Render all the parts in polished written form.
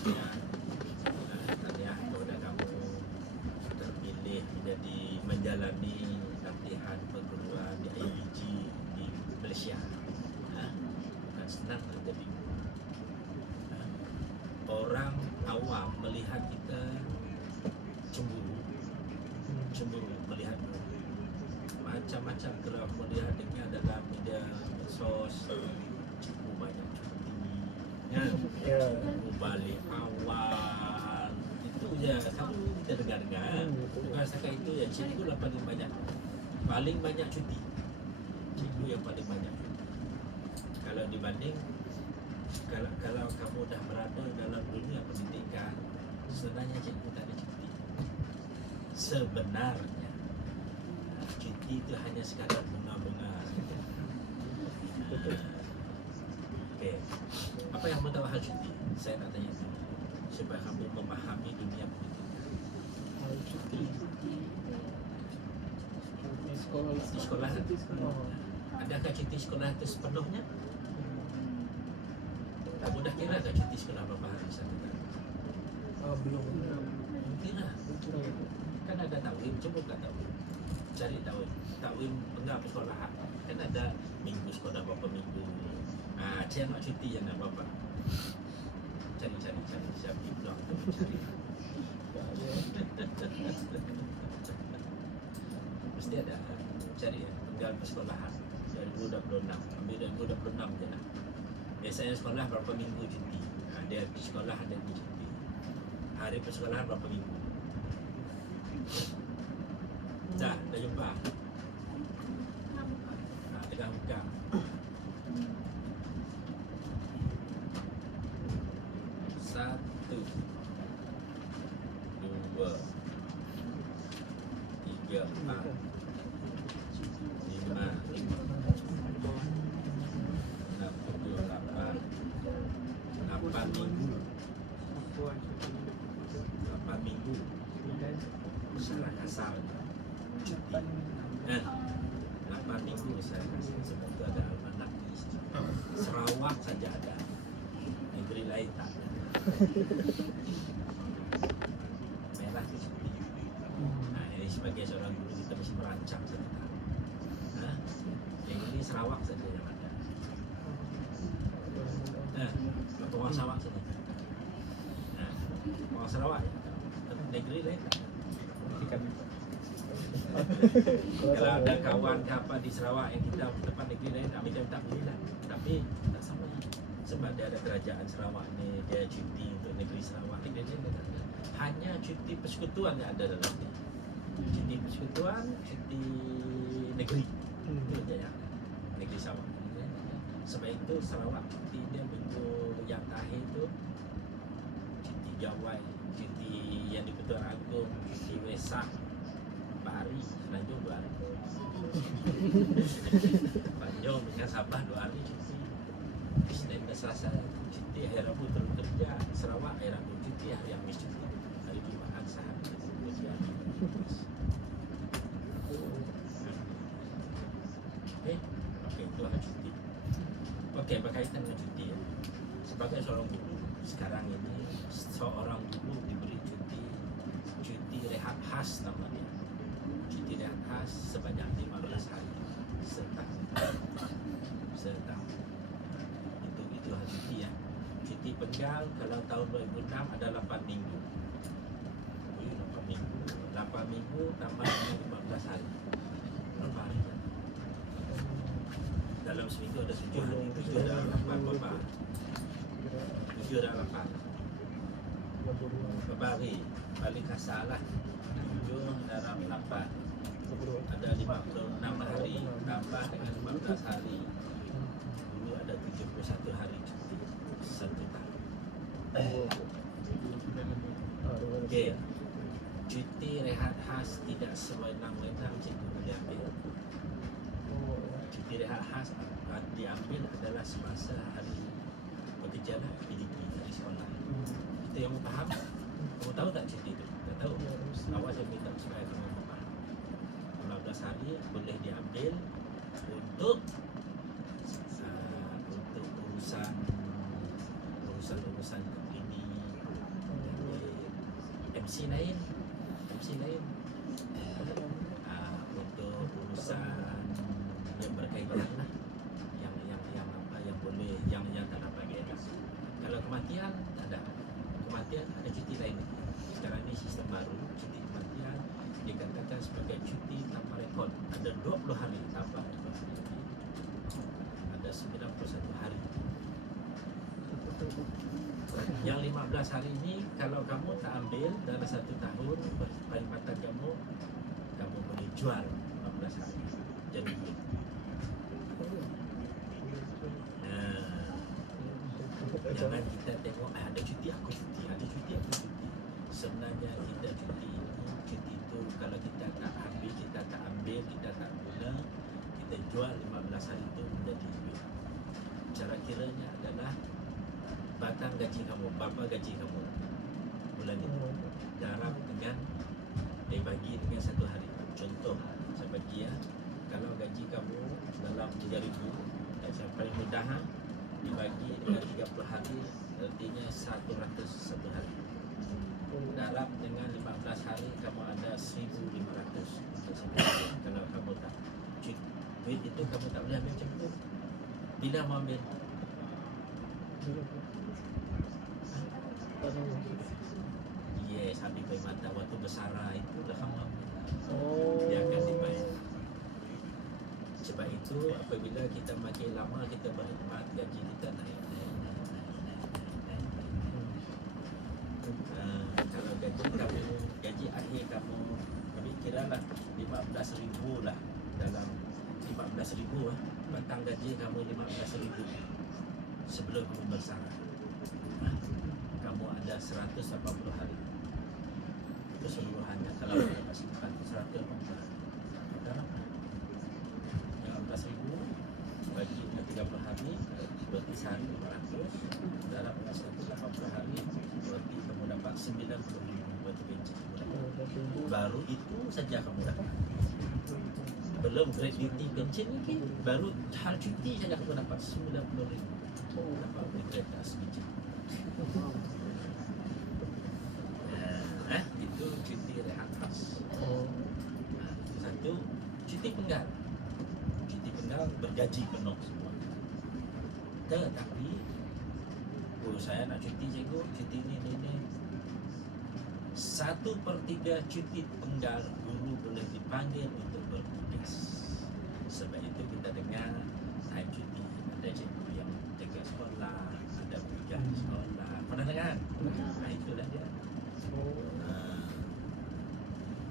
tahniah kepada kamu terpilih menjadi menjalani latihan perguruan di IBG di Malaysia. Bukan senang menjadi orang awam melihat kita cemburu melihat macam-macam kalau melihat dengan dalam media medsos, cikgu banyak cuti, cikgu balik awal, itu je selalu kita dengar-dengar. Bukan setakat itu ya, cikgu lah paling banyak cuti, cikgu yang paling banyak cuti. Kalau dibanding kalau kamu dah berada dalam dunia pendidikan, sebenarnya cikgu tak ada cuti. Sebenarnya cuti itu hanya sekadar bunga-bunga. Okey. Apa yang kamu tahu hal cuti? Saya nak tanya tu supaya kamu memahami dunia pendidikan. Cuti Sekolah. Adakah cuti sekolah itu sepenuhnya? Kamu dah kira tak cuti sekolah berapa hari satu tahun? Belum. Kira. Kan ada takwim, cuba buka takwim. Cari takwim tengah persekolahan. Kan ada minggu sekolah berapa minggu. Cik nak cuti yang nak berapa. Cari siapa ibnu tu cari. Mesti ada. Cari tengah persekolahan 2026. Ambil 2026 je lah. Biasanya sekolah berapa minggu cuti. Dia di sekolah ada di cuti. Hari persekolahan berapa minggu. Dah jumpa. Tengah buka. Satu, dua, tiga, empat, lima, enam, tujuh, lapan minggu. 8 minggu. Secara kasar cuti. 8 minggu saya kasih sebab itu ada almanak di sini. Sarawak saja ada, negeri lain tak ada. Merah itu cuti. Ini sebagai seorang guru kita mesti merancang sebentar. Yang ini Sarawak saja yang ada. Orang Sarawak saja. Orang Sarawak ya. Negeri lain tak ada. Kalau ada kawan ke apa di Sarawak yang kita tempat negeri lain, kami tak boleh lah. Tapi tak sama. Sebab dia ada kerajaan Sarawak ni, dia cuti untuk negeri Sarawak. Negeri lain tak ada. Hanya cuti persekutuan yang ada dalamnya. Cuti persekutuan, cuti negeri. Itu je yang negeri Sarawak. Sebab itu Sarawak cuti dia minggu yang terakhir tu cuti Jawai, cuti yang di Pertuan Agong, cuti Wesak 4 hari, Selanjung 2 hari. Tanjung dengan Sabah 2 hari cuti. Isnin dan Selasa cuti, hari Rabu terus kerja. Sarawak hari Rabu cuti, hari Khamis cuti, hari Jumaat sehari kerja. Okey, itu hari cuti. Okey, berkaitan dengan cuti ya. Sebagai seorang guru sekarang ini, seorang guru diberi cuti rehat khas namanya. Cuti rehat khas sebanyak 15 hari setahun. Itu hari cuti ya. Cuti penggal kalau tahun 2006 ada 8 minggu. 8 minggu tambah 15 hari. Berapa hari? Dalam seminggu ada 7 hari. 7 dah 8 berapa? 7 dah 8. Berapa hari? Paling kasar lah. 7 dalam 8. Ada 56 hari tambah dengan 15 hari. Dulu ada 71 hari cuti satu tahun. Okey. Cuti rehat khas tidak sewenang-wenang cikgu boleh ambil. Cuti rehat khas diambil adalah semasa hari bekerja lah, PDP dari sekolah. Kita yang faham, kamu tahu tak cuti itu? Tak tahu. Awak saya minta supaya kamu faham. 15 hari boleh diambil untuk urusan ini, MC lain untuk urusan yang berkaitan lah, yang apa yang boleh yang tak dapat gairah. Kalau kematian ada cuti lain. Sekarang ni sistem baru, cuti kematian dikatakan sebagai cuti tanpa rekod. Ada 20 hari tambah 2 hari lagi. Ada 91 hari. Yang 15 hari ini kalau kamu tak ambil dalam 1 tahun, perkhidmatan kamu boleh jual 15 hari. Jadi jangan kita tengok ada cuti aku cuti. Sebenarnya tidak cuti itu kalau kita tak ambil, kita tak guna, kita jual 15 hari itu menjadi duit. Cara kiranya adalah batang gaji kamu, berapa gaji kamu bulan itu, darab dengan dibagi dengan 1 hari. Contoh saya bagi kalau gaji kamu dalam 3,000, yang paling mudah dibagi dengan 30 hari, artinya 100 1 hari. Darab dengan 15 hari, kamu ada 1,500 untuk 1 hari. Kalau kamu tak duit itu kamu tak boleh ambil macam tu. Bila mau ambil? Yes, habis perkhidmatan waktu bersara itu dah kamu ambil. Dia akan dibayar. Sebab itu apabila kita makin lama kita berkhidmat, gaji kita naik. Kalau gaji akhir kamu kiralah 15,000 lah, dalam 15,000 batang gaji kamu 15,000 sebelum kamu bersara. Kamu ada 180 hari keseluruhannya. Kalau dapat simpan 180 15,000 bagi dengan 30 hari, berarti sehari 500. Dalam 180 hari berarti kamu dapat 90,000 batu pencet. Baru itu saja kamu dapat. Belum gratuity pencet lagi, baru hal cuti saja kamu dapat 90,000. Dapat beli kereta semicam. Itu cuti rehat khas. Satu, cuti penggal. Cuti penggal bergaji penuh semua. Tetapi saya nak cuti cikgu, cuti ni 1/3 cuti penggal guru boleh dipanggil untuk bertugas. Sebab itu kita dengar time cuti ada cikgu yang jaga sekolah, ada tugas di sekolah. Pernah dengar? Itulah dia.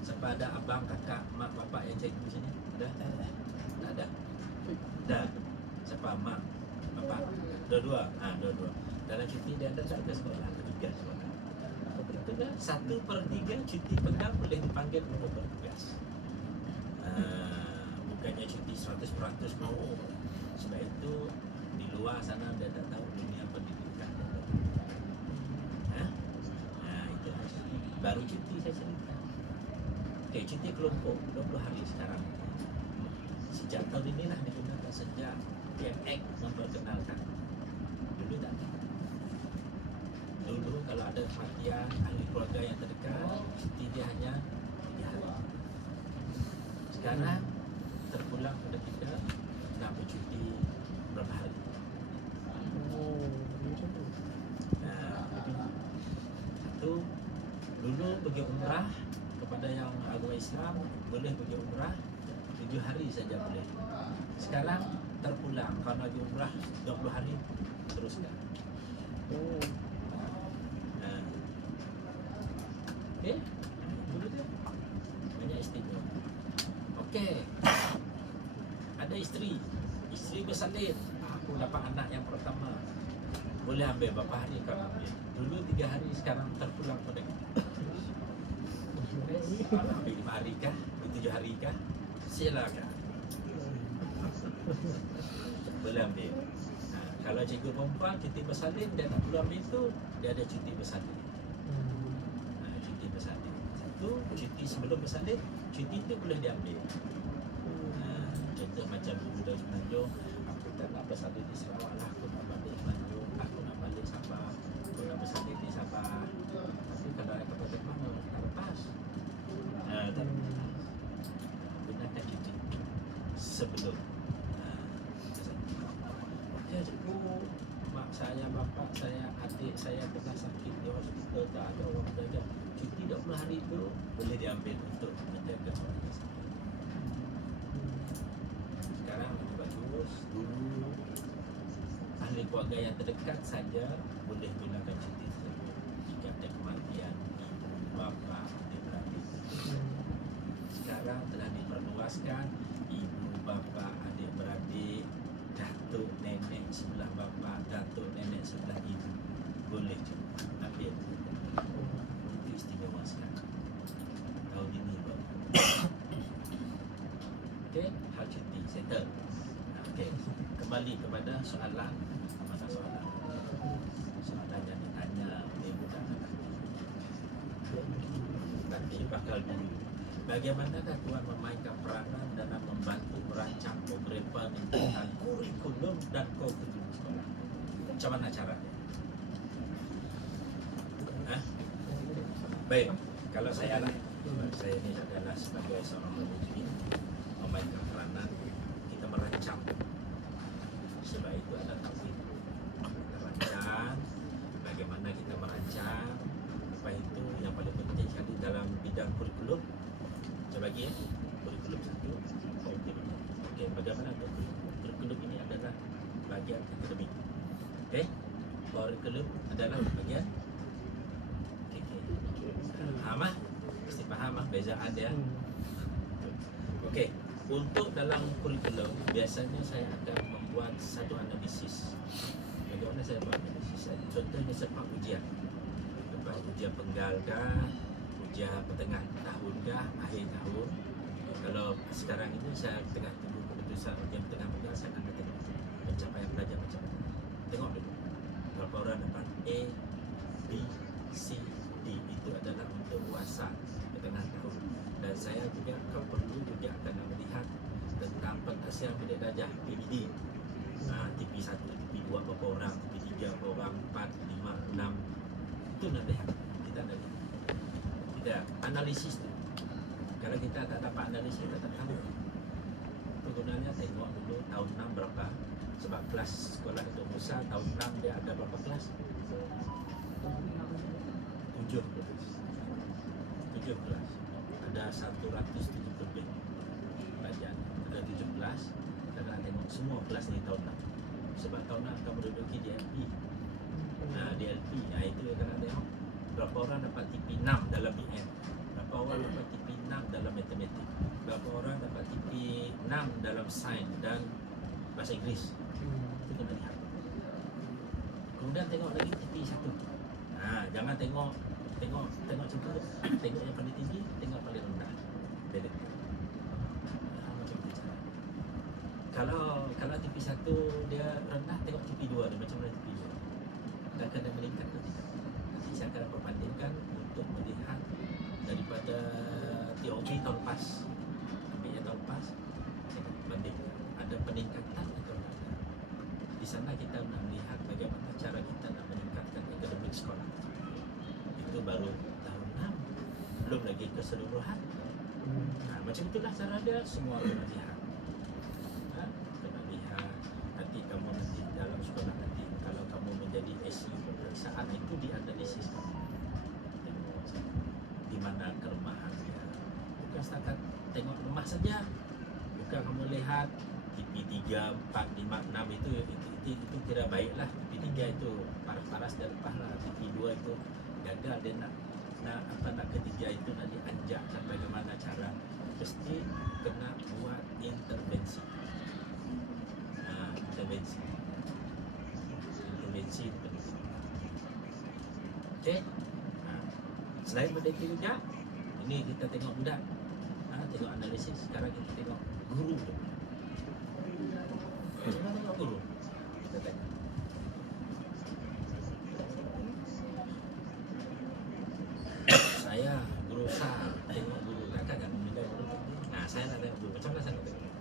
Sebab ada abang, kakak, mak, bapak yang cikgu sini? Ada? Tak ada? Dah. Siapa? Mak, bapak? Dua-dua? Dua-dua. Dalam cuti dia ada tak ke sekolah? Tugas sekolah. Itulah 1/3 cuti penggal boleh dipanggil untuk bertugas. Bukannya cuti 100% mau. Sebab itu di luar sana dia tak tahu dunia pendidikan. Itu baru cuti saya cerita. Okay, cuti kelompok 20 hari sekarang. Sejak tahun inilah digunakan, sejak PMX memperkenalkan. Dulu tak ada. Dulu kalau ada kematian ahli keluarga yang terdekat, cuti dia hanya 3 hari. Sekarang terpulang pada kita nak bercuti berapa hari. Itu dulu pergi umrah, kepada yang agama Islam boleh pergi umrah 7 hari saja boleh. Sekarang terpulang, kalau pergi umrah 20 hari teruskan. Okey, dulu tu banyak istimewa. Okey, ada isteri bersalin. Aku dapat anak yang pertama, boleh ambil berapa hari kau ambil? Dulu 3 hari, sekarang terpulang pada kita. Kalau ambil 5 hari kah? 7 hari kah? Silakan. Boleh ambil. Kalau cikgu perempuan cuti bersalin, dia tak perlu ambil itu, dia ada cuti bersalin. Cuti bersalin. Satu, cuti sebelum bersalin, cuti itu boleh diambil. Contoh macam dulu dari Semenanjung, aku tak nak bersalin di Sarawak lah, aku nak balik Semenanjung, aku nak balik Sabah, aku nak bersalin di Sabah. Tapi kalau ada kapal terbang, sebelum dia jemput mak saya, bapak saya, adik saya tengah sakit di hospital, tak ada orang menjaga, cuti 20 hari itu boleh diambil untuk menjaga orang yang sakit. Sekarang lebih bagus. Dulu ahli keluarga yang terdekat saja boleh gunakan cuti tersebut jika ada kematian ibu, bapa, adik-beradik. Sekarang telah diperluaskan, ibu, bapa, adik-beradik, datuk, nenek sebelah bapa, datuk, nenek sebelah ibu boleh cuti ambil. Itu istimewa sekali. Tahun ini baru. Okey, hal cuti settle. Okey, kembali kepada soalan. Mana soalan? Soalan yang ditanya oleh budak nanti bakal dulu. Bagaimanakah Tuan memainkan peranan dalam membantu merancang program pendidikan kurikulum dan kurikulum sekolah? Macam mana caranya? Hah? Baik, kalau saya lah, saya ini adalah sebagai seorang pemimpin memainkan peranan, kita merancang. Sebab itu ada tauhid. Kita rancang, bagaimana kita merancang. Lepas itu yang paling penting sekali dalam bidang kurikulum. Saya bagi ya, kurikulum satu, kurikulum. Okey, bagaimana kurikulum ini adalah bahagian akademik. Okey, kurikulum adalah bahagian faham ah? Mesti faham ah bezaan dia. Okey, untuk dalam kurikulum biasanya saya akan membuat satu analisis. Bagaimana saya buat analisis? Contohnya sepak ujian. Lepas ujian penggal kah, ujian pertengah tahun kah, akhir tahun. Kalau sekarang ini saya tengah tunggu keputusan ujian pertengah penggal, saya akan tengok pencapaian pelajar macam mana. Tengok dulu berapa orang dapat A, B, C, D. Itu adalah untuk UASA pertengah tahun. Dan saya juga kalau perlu juga akan melihat tentang pentaksiran bilik darjah PBD. TP1, TP2 berapa orang, TP3 berapa orang, 4, 5, 6. Itu nak lihat. Kita nak lihat. Kita analisis tu. Kalau kita tak dapat analisis, kita tak tahu. Kegunaannya tengok dulu tahun 6 berapa. Sebab kelas sekolah Datuk Musa tahun 6 dia ada berapa kelas? 7 kelas. Ada 170 lebih pelajar. Ada 7 kelas. Kita nak tengok semua kelas ni tahun 6. Sebab tahun 6 akan menduduki DLP. DLP, itu yang kena tengok. Berapa orang dapat TP 6 dalam BM? Berapa orang dapat TP 6 dalam matematik? Berapa orang dapat TP 6 dalam sains dan bahasa Inggeris? Itu kena lihat. Kemudian tengok lagi TP 1. Jangan tengok macam tu. Tengok yang paling tinggi, tengok paling rendah. Beda. Macam tu cara. Kalau TP 1 dia rendah, tengok TP 2 dia macam mana TP 2. Dan kena meningkat nanti. Nanti saya akan perbandingkan untuk melihat daripada teori tahun lepas. Ambil tahun lepas, saya akan bandingkan ada peningkatan atau tidak. Di sana kita nak melihat bagaimana cara kita nak meningkatkan akademik sekolah. Itu baru tahun 6. Belum lagi keseluruhan. Macam itulah cara dia, semua kena lihat. Kena lihat. Nanti kamu nanti dalam sekolah nanti kalau kamu menjadi SU pemeriksaan itu dianalisis kamu. Tengok di mana kelemahan dia. Bukan setakat tengok lemah saja. Bukan kamu lihat TP 3, 4, 5, 6 itu kira baiklah. TP 3 itu paras-paras dan lepas lah. TP 2 itu gagal, dia nak ketiga itu nak dianjakkan bagaimana cara. Mesti kena buat intervensi. Intervensi penting. Okey. Selain benda itu juga, ini kita tengok budak. Tengok analisis. Sekarang kita tengok guru. Kita tengok guru. Kita tengok. Saya berusaha tengok guru. Kakak kan menilai guru. Saya nak tengok guru. Macam mana saya nak tengok?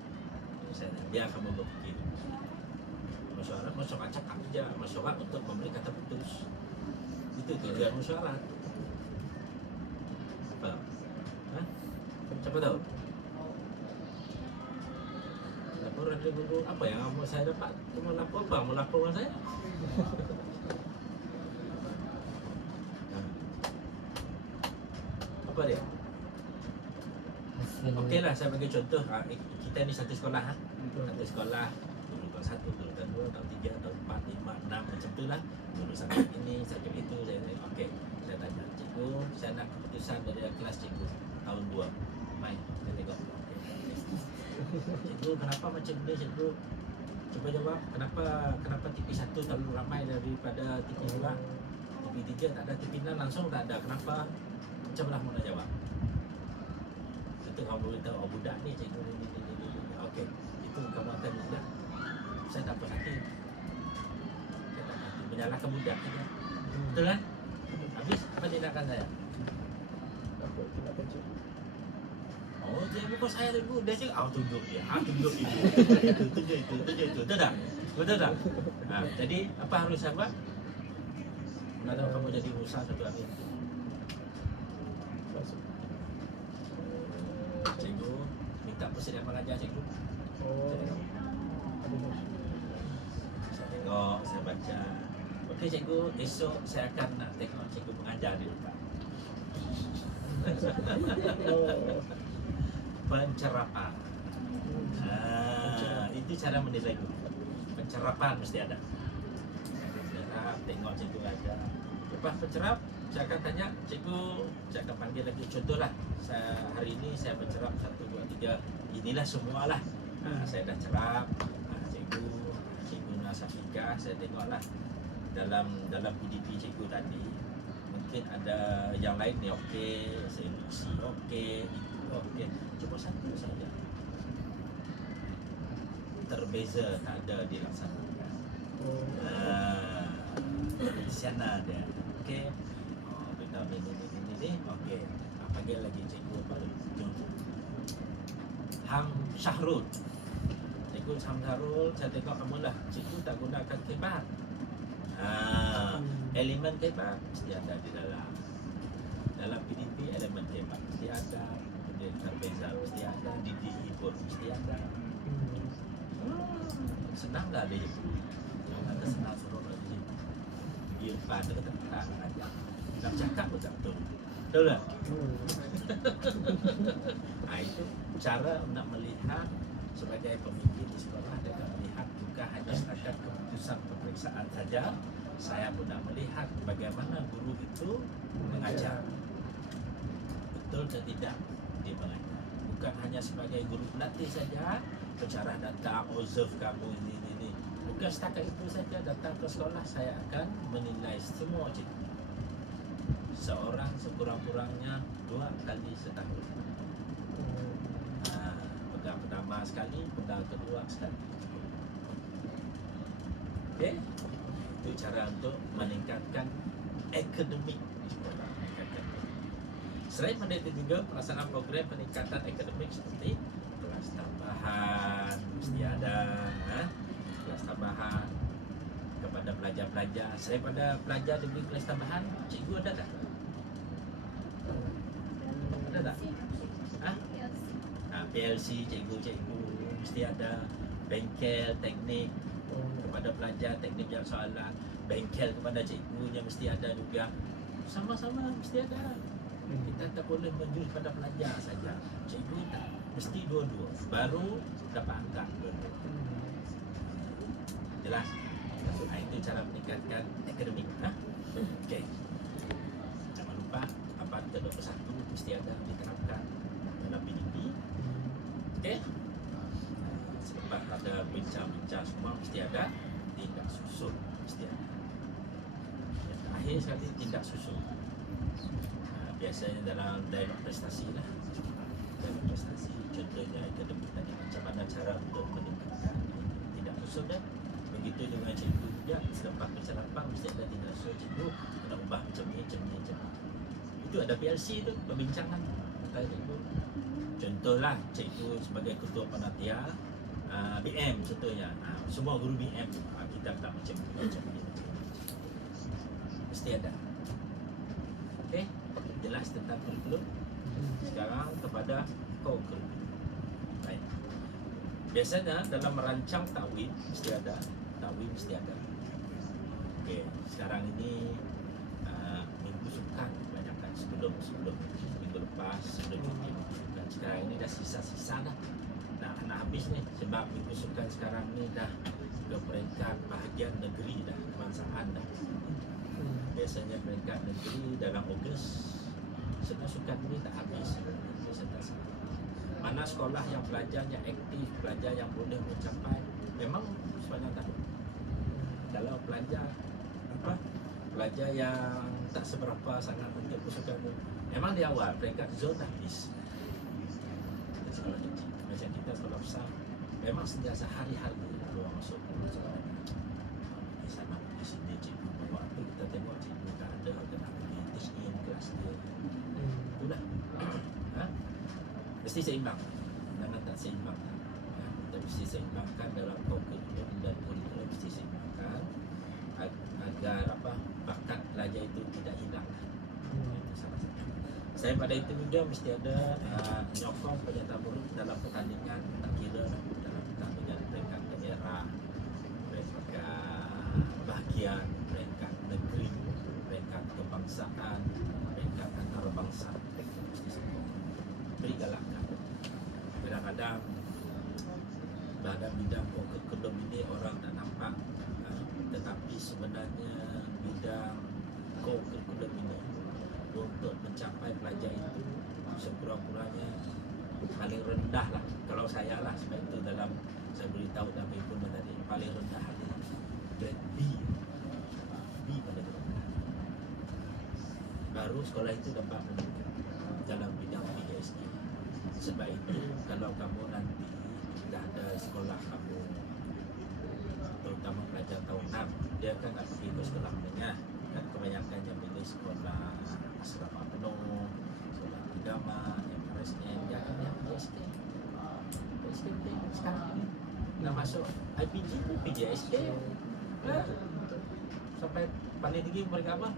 Saya nak biar kamu berfikir. Masyarakat cakap saja. Masyarakat untuk memberi kata putus. Itu tujuan masyarakat. Apa? Siapa tahu? dia guru apa yang saya dapat? Cuma lapor bang, mau lapor dengan saya. Apa dia? Okey lah, saya bagi contoh. Kita ni satu sekolah, satu sekolah. Guru tahun 1, guru tahun 2, tahun 3, tahun 4, 5, 6 macam tu lah. Guru subjek ini, subjek itu. Okey, saya tanya cikgu, saya nak keputusan dari kelas cikgu tahun 2. Mai, saya tengok. Cikgu, kenapa macam ni cikgu? Cuba jawab, kenapa TV1 terlalu ramai daripada TV2? TV3 tak ada, TV6 langsung tak ada. Kenapa? Macam mana mau nak jawab? Itu kamu beritahu, oh budak ni cikgu ni. Okey, itu kamu akan budak. Saya tak puas hati. Saya tak puas hati, menyalahkan budak saja. Betul kan? Habis, apa tindakan saya? Apa tindakan cikgu? Oh, dia bukan saya tu, dia cakap, tunjuk dia. Tunjuk itu. Tunjuk itu. Betul tak? Betul tak? Jadi, apa harus saya buat? Mana tahu kamu jadi usaha satu hari. Masuk. Cikgu, minta persediaan pengajar cikgu. Oh, ada masuk. Saya tengok, saya baca. Okey cikgu, esok saya akan nak tengok cikgu pengajar di depan. Oh, Pencerapan. Itu cara menilai guru. Pencerapan mesti ada. Pencerap, tengok cikgu ajar. Lepas pencerap, saya akan tanya cikgu, saya akan panggil lagi. Contohlah, hari ini saya mencerap 1, 2, 3. Inilah semualah. Saya dah cerap. Cikgu Nasafika, saya tengoklah dalam PDP cikgu tadi. Mungkin ada yang lain ni okey, induksi okey, itu okey. Cuma satu saja terbeza, tak ada dilaksanakan. Di sana ada. Okey. Oh, kita ini. Okey. Panggil lagi cikgu baru contoh. Ham Syahrul. Cikgu Ham Syahrul, saya tengok kamu lah. Cikgu tak gunakan kebat. Elemen kebat mesti ada di dalam PDP, elemen kebat mesti ada. Kemudian terbeza mesti ada. DDI pun mesti ada. Senang tak ada itu? Yang kata senang suruh lagi. Pergi depan, dia kata tak aja. Nak cakap pun tak betul. Betul tak? Itu cara nak melihat sebagai pemimpin di sekolah, dia akan melihat bukan hanya setakat keputusan pemeriksaan saja. Saya pun nak melihat bagaimana guru itu mengajar. Betul atau tidak dia mengajar. Bukan hanya sebagai guru pelatih saja, pencarah datang, observe kamu ini. Bukan setakat itu saja, datang ke sekolah saya akan menilai semua cikgu. Seorang sekurang-kurangnya 2 kali setahun. Pegang pertama sekali, pegang kedua sekali. Okey? Itu cara untuk meningkatkan akademik di sekolah. Selain pada itu juga pelaksanaan program peningkatan akademik seperti kelas tambahan mesti ada, kelas tambahan kepada pelajar-pelajar. Selain pada pelajar diberi kelas tambahan, cikgu ada tak? Ada tak? PLC, cikgu mesti ada. Bengkel, teknik kepada pelajar, teknik jawab soalan. Bengkel kepada cikgunya mesti ada juga. Sama-sama mesti ada. Kita tak boleh menjurus pada pelajar saja. Cikgu tak, mesti dua-dua. Baru dapat angka dua-dua. Jelas? Itu cara meningkatkan akademik. Okey. Jangan lupa apa kedua persatu mesti ada diterapkan dalam PDP. Okey. Selepas ada bincang-bincang semua mesti ada tindak susun, mesti ada. Yang terakhir sekali tindak susun. Biasanya dalam dialog prestasi lah. Dialog prestasi contohnya akademik tadi, macam mana cara untuk meningkatkan tindak susun dan begitu dengan cikgu juga. Selepas pencerapan mesti ada tindak susun, cikgu kena ubah macam ni. Itu ada PLC tu, perbincangan antara cikgu. Contohlah cikgu sebagai ketua panitia BM contohnya, semua guru BM kita tak macam ni. Mesti ada. Okey, jelas tentang kurikulum. Sekarang kepada co-curriculum. Baik. Biasanya dalam merancang takwim mesti ada, takwim mesti ada. Okey, sekarang ini minggu sukan banyakkan sebelum minggu lepas sebelum cuti minggu sukan. Sekarang ini dah sisa-sisa dah. Nak habis ni sebab minggu sukan sekarang ni dah ke peringkat bahagian negeri dah, kebangsaan dah. Biasanya peringkat negeri dalam Ogos. Sebenarnya sukan ni tak habis. Mana sekolah yang pelajarnya aktif, pelajar yang boleh mencapai, memang sepanjang tahun. Kalau pelajar yang tak seberapa sangat untuk kesukaan tu, memang di awal peringkat zon dah habis. Sekolah kecil macam kita sekolah besar, memang sentiasa hari-hari keluar masuk sekolah. Di sana di sini cikgu bawa apa, kita tengok cikgu tak ada, kena pergi teach in kelas dia. Itulah. Mesti seimbang. Jangan tak seimbang. Kita mesti seimbangkan dalam kurikulum dan kurikulum mesti seimbangkan agar bakat pelajar itu tidak hilang. Itu salah satu. Saya pada itu juga mesti ada nyokong penyertaan murid dalam pertandingan, tak kira dalam pertandingan peringkat daerah, peringkat bahagian, peringkat negeri, peringkat kebangsaan, peringkat antarabangsa, mesti sokong, beri galakan. Kadang-kadang pada bidang kurikulum ini orang tak nampak, tetapi sebenarnya bidang kurikulum ini untuk mencapai pelajar itu sekurang-kurangnya paling rendah lah, kalau saya lah, sebab itu dalam saya beritahu dalam implement tadi, paling rendah adalah grade B paling rendah, baru sekolah itu dapat menunjuk dalam bidang PhD. Sebab itu kalau kamu nanti tidak ada sekolah kamu, terutama pelajar tahun 6, dia kan nak pergi ke sekolah menengah kan, kebanyakan yang pilih sekolah asrama penuh, sekolah agama, MRSM, jangan yang PhD. PhD sekarang ini nak masuk IPG pun PhD. Sampai paling tinggi mereka apa?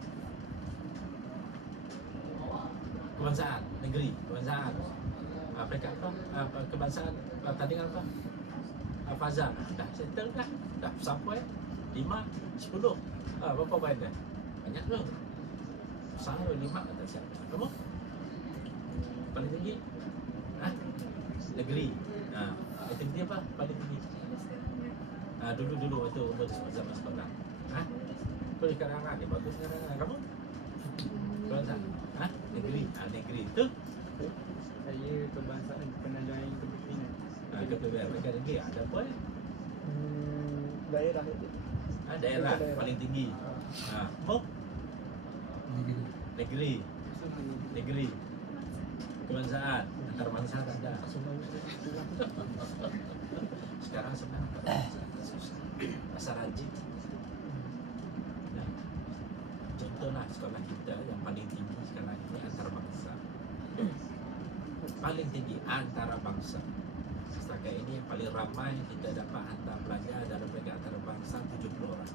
Kebangsaan, negeri, kebangsaan. Mereka apa? Kebangsaan, tandingan apa? Fazal. Dah settle dah. Dah sampai 5, 10. Berapa poin dah? Banyak tu. Besar 5 kata siapa. Kamu? Paling tinggi? Negeri. Itu tinggi apa? Paling tinggi. Dulu waktu umur zaman sekolah. Boleh karangan dia bagus karangan. Kamu? Kebangsaan. Negeri. Negeri tu. Saya kebangsaan pernah join kepimpinan. Kepimpinan mereka negeri ada apa? Daerah Daerah paling tinggi. Oh, negeri. Kebangsaan antarabangsa tak ada. Sekarang senang susah. Pasar rajin. Contohlah sekolah kita yang paling tinggi sekarang ini antarabangsa. Paling tinggi antarabangsa. Setakat ini yang paling ramai kita dapat hantar pelajar dalam peringkat antarabangsa 70 orang.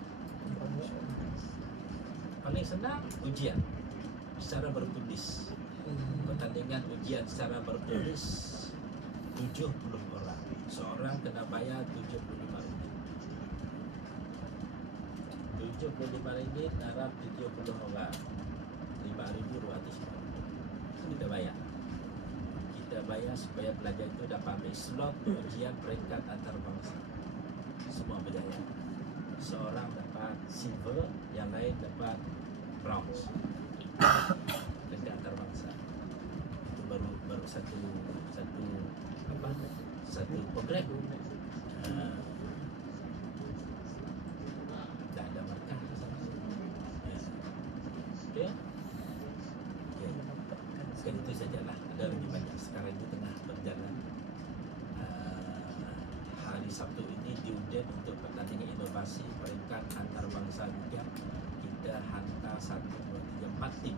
Paling senang ujian secara bertulis. Pertandingan ujian secara bertulis 70 orang. Seorang kena bayar 75 ringgit. 75 ringgit darab 70 orang. 5,250 kita bayar. Kita bayar supaya pelajar itu dapat ambil slot ujian peringkat antarabangsa. Semua berjaya. Seorang dapat silver, yang lain dapat bronze. Peringkat antarabangsa. Itu baru satu program. Tak ada markah. Okey. Sekarang itu sajalah. Ada lagi banyak sekarang ini tengah berjalan. Hari Sabtu ini diujian untuk pertandingan inovasi peringkat antarabangsa juga. Kita hantar 1, 2, 3, 4 tim.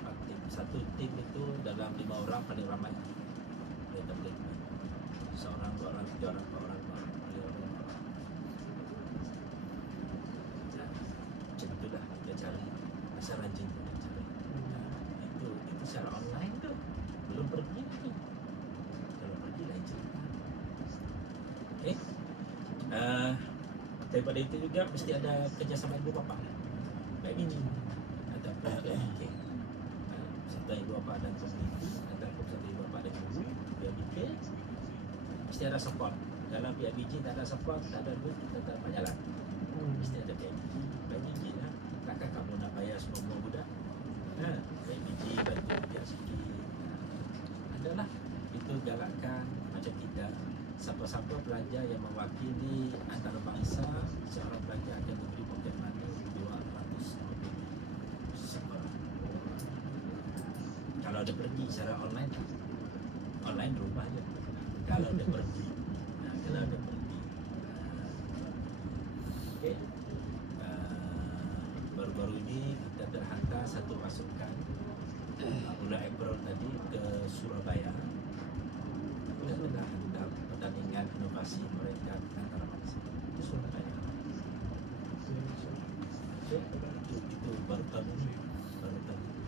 4 tim. Satu tim itu dalam 5 orang paling ramai. Mereka boleh seorang, 2 orang, 3 orang, 4 orang, 5 orang. Macam itulah kita cari. Asal rajin kita cari. Itu secara online tu. Belum pergi lagi. Kalau pergi lain cerita. Daripada itu juga mesti ada kerjasama ibu bapa. Baik biji ataupun ada fikir. Serta ibu bapa dan komuniti ataupun serta ibu bapa dan guru, biar fikir mesti ada support. Dalam pihak biji tak ada support, tak ada duit, kita tak dapat jalan. Mesti ada pihak biji. Pihak biji lah. Takkan kamu nak bayar semua budak? Pihak biji bantu pihak sikit. Adalah itu galakkan macam kita. Siapa-siapa pelajar yang mewakili antarabangsa, seorang pelajar akan diberi poket money 200 seorang. Kalau dia pergi secara online, online rumah je. Kalau dia pergi, kalau dia pergi, okay. Baru-baru ini kita terhantar satu pasukan bulan April tadi ke Surabaya. Kita telah hantar pertandingan inovasi mereka antarabangsa di Surabaya. Okay. Itu baru tahun ini, baru tahun ini.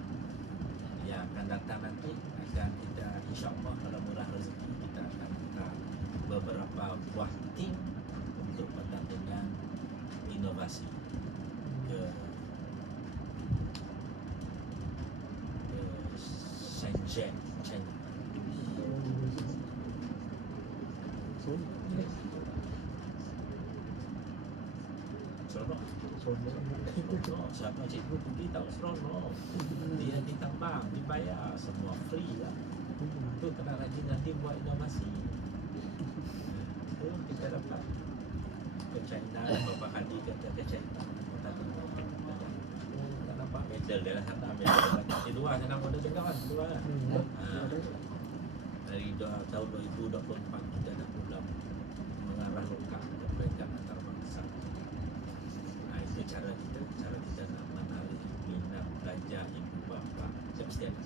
Yang akan datang nanti akan kita, insyaAllah kalau murah rezeki, kita akan hantar beberapa buah tim untuk pertandingan inovasi ke Shenzhen, China. Seronok. Seronok. Siapa cikgu pergi tahu seronok. Dia ditambang, dibayar, semua free lah. Itu kena rajin nanti buat inovasi. Itu kita dapat ke China, beberapa kali kita ke China. Kita dapat medal dari sana, medal di luar sana pun ada juga kan, di luar. Dari tahun 2024 kita dah mula mengarah lokal ke peringkat antarabangsa. Itu cara kita nak menarik minat belajar ibu bapa. Kita mesti ada.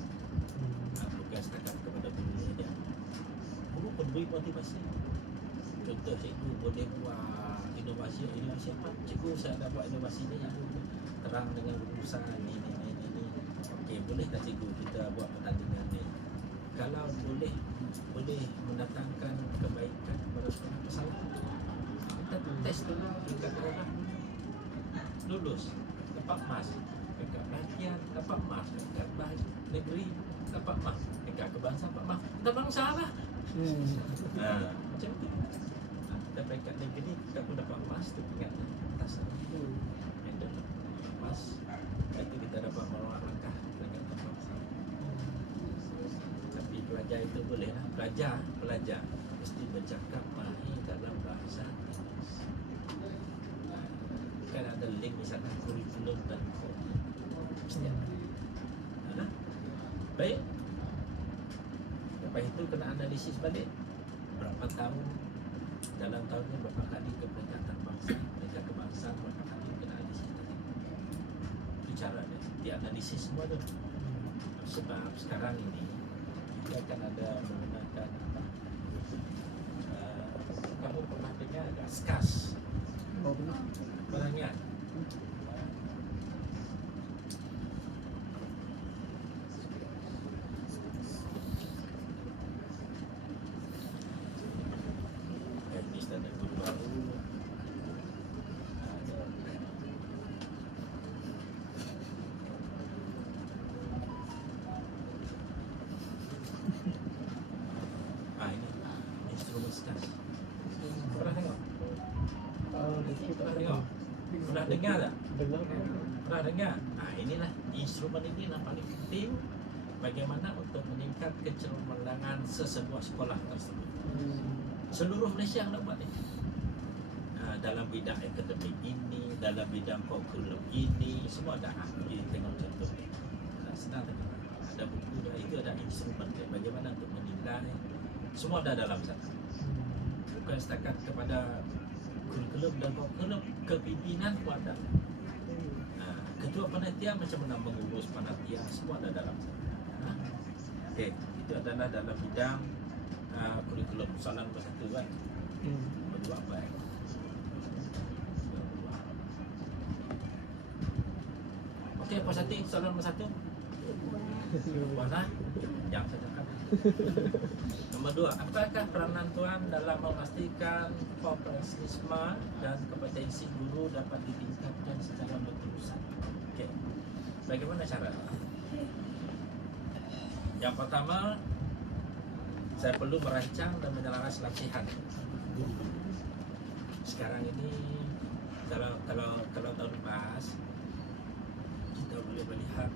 Bukan setakat kepada guru saja. Guru pun beri motivasi. Contoh cikgu boleh buat inovasi apa? Cikgu saya dah buat inovasi ni, cikgu terang dengan urusan ni. Okey, boleh tak cikgu kita buat pertandingan ni? Kalau boleh mendatangkan kebaikan kepada sekolah pesawat, kita test dulu dekat orang lulus dapat emas, dekat bahagian dapat emas, dekat negeri dapat emas, dekat kebangsaan dapat emas, kita bangsa lah. Macam tu. Kita peringkat negeri kita pun dapat emas, tu peringkat atas medal emas. Itu kita dapat melawat langkah peringkat bangsa. Tapi pelajar itu boleh lah. Pelajar mesti bercakap mahir dalam bahasa Inggeris. Kan ada link di sana, kurikulum dan mesti ada. Baik. Lepas itu kena analisis balik. Berapa tahun, dalam tahunnya berapa kali ke peringkat bangsa, peringkat kebangsaan berapa kali kena analisis. Itu caranya, dianalisis semua tu. Sebab sekarang ini kita akan ada menggunakan apa? Kamu pernah dengar tak? SCAS. Pernah ingat? Ini standar guru baru. Ini instrumen SCAS. Pernah tengok? Pernah tengok? Pernah dengar tak? Pernah dengar? Inilah instrumen ini yang paling penting bagaimana untuk meningkat kecemerlangan sesebuah sekolah tersebut. Seluruh Malaysia nak buat ni. Dalam bidang akademik ini, dalam bidang kurikulum ini, semua ada. Jadi tengok contoh. Senang tengok. Ada buku dah, itu ada instrumen dia. Bagaimana untuk menilai. Semua ada dalam sana. Bukan setakat kepada kurikulum dan kurikulum, kepimpinan pun ada. Ketua panitia macam mana mengurus panitia, semua ada dalam sana. Okey, itu adalah dalam bidang kurikulum. Soalan nombor 1 kan. Berdua apa? Okey, puas hati soalan nombor 1. Puas lah. Yang saya cakap. Nomor 2, apakah peranan tuan dalam memastikan profesionalisme dan kompetensi guru dapat ditingkatkan secara berterusan? Okey. Bagaimana caranya? Yang pertama, saya perlu merancang dan menyelaras latihan guru. Sekarang ini kalau tahun lepas kita boleh melihat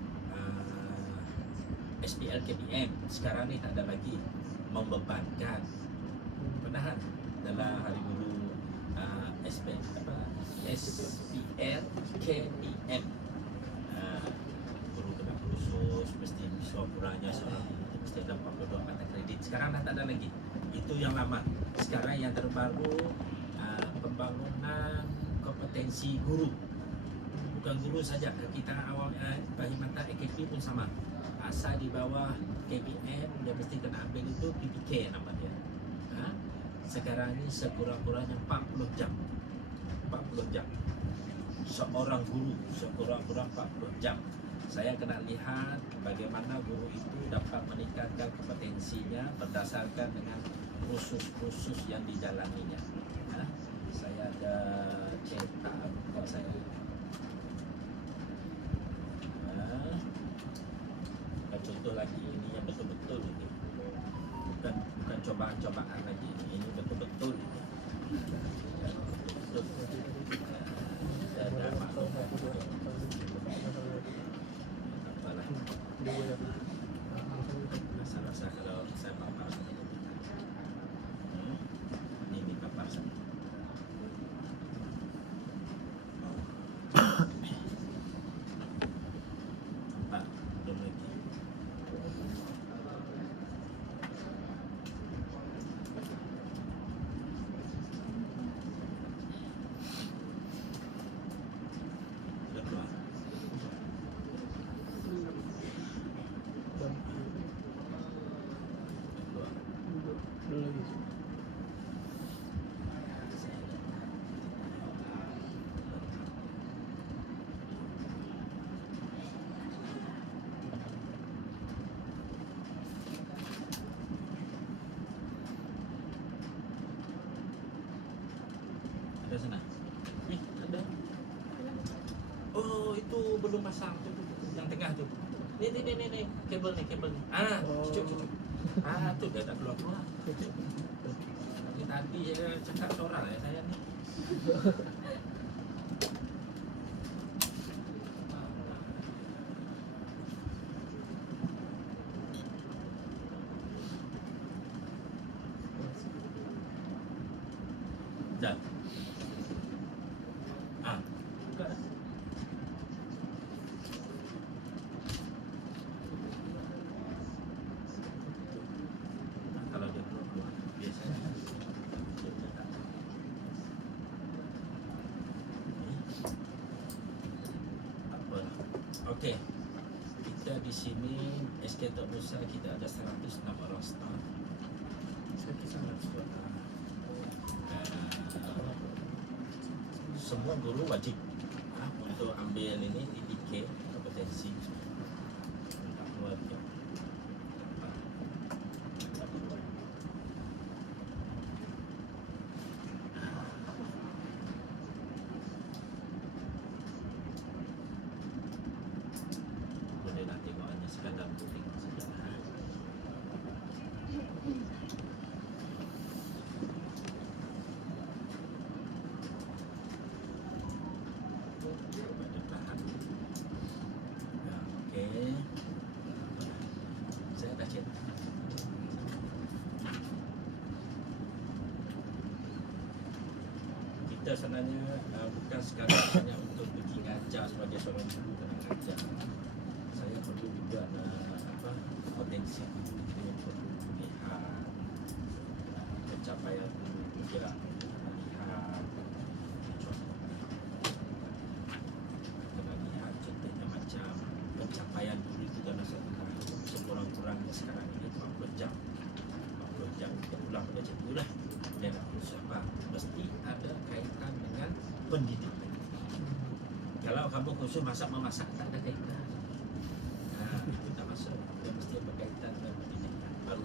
SPL KPM sekarang ni tak ada lagi membebankan penahan dalam hari guru SPL KPM. Guru kena kursus mesti kurangnya seorang guru mesti ada 42 mata kredit. Sekarang dah tak ada lagi. Itu yang lama. Sekarang yang terbaru pembangunan kompetensi guru. Bukan guru saja, kita awal bagi mata AKP pun sama. Asal di bawah KPM dia mesti kena ambil itu PPK nama dia. Sekarang ini sekurang-kurangnya 40 jam. 40 jam. Seorang guru sekurang-kurang 40 jam. Saya kena lihat bagaimana guru itu dapat meningkatkan kompetensinya berdasarkan dengan kursus-kursus yang dijalaninya. Saya ada cetak bukan saya. Contoh lagi ini yang betul-betul ini. Bukan cobaan-cobaan lagi ini betul-betul ini. Dan maklum rasa-rasa kalau saya papar ini papar saya. Belum lagi. Sudah keluar. Belum lagi. Ada sana. Ada. Oh, itu belum pasang tu yang tengah tu. Ni kabel ni. Cucuk. Tu dia tak keluar. Tadi saya cakap seorang saya ni. Dah. Buka dah. Kalau dia keluar biasanya dia tak. Apa? Okey. Kita di sini SK Tok Musa kita ada 106 orang staff. Saya sangat suka. Semua guru wajib untuk ambil ini IPK kompetensi untuk keluarga. Boleh nak tengok hanya sekadar tengok saja. Saya dah cek. Kita sebenarnya bukan sekadar hanya untuk pergi ngajar sebagai seorang guru kena ngajar. Saya perlu juga potensi guru kita perlu lihat pencapaian guru juga lihat contohnya macam pencapaian guru itu dalam satu tahun sekurang-kurangnya sekarang ini 40 jam kita ulang pada cikgu lah. Dia nak kursus apa mesti ada kaitan dengan pendidikan. Kalau kamu kursus masak-memasak tak ada kaitan, itu tak masuk. Dia mesti berkaitan dengan pendidikan. Baru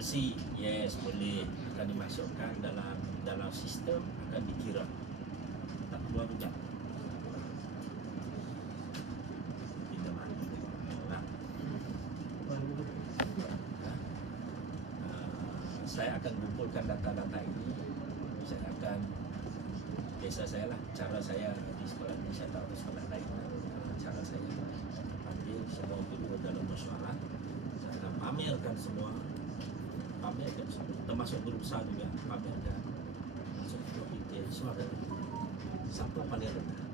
LC, yes boleh, akan dimasukkan dalam sistem, akan dikira tak keluar juga pinjaman. Nah, saya akan kumpulkan data-data ini. Saya akan, biasa saya lah, cara saya di sekolah ini, saya tahu di sekolah lain, cara saya panggil semua guru dalam musyawarah, saya akan pamerkan semua, termasuk guru besar juga, pamerkan masuk ke detail suara siapa paling rendah.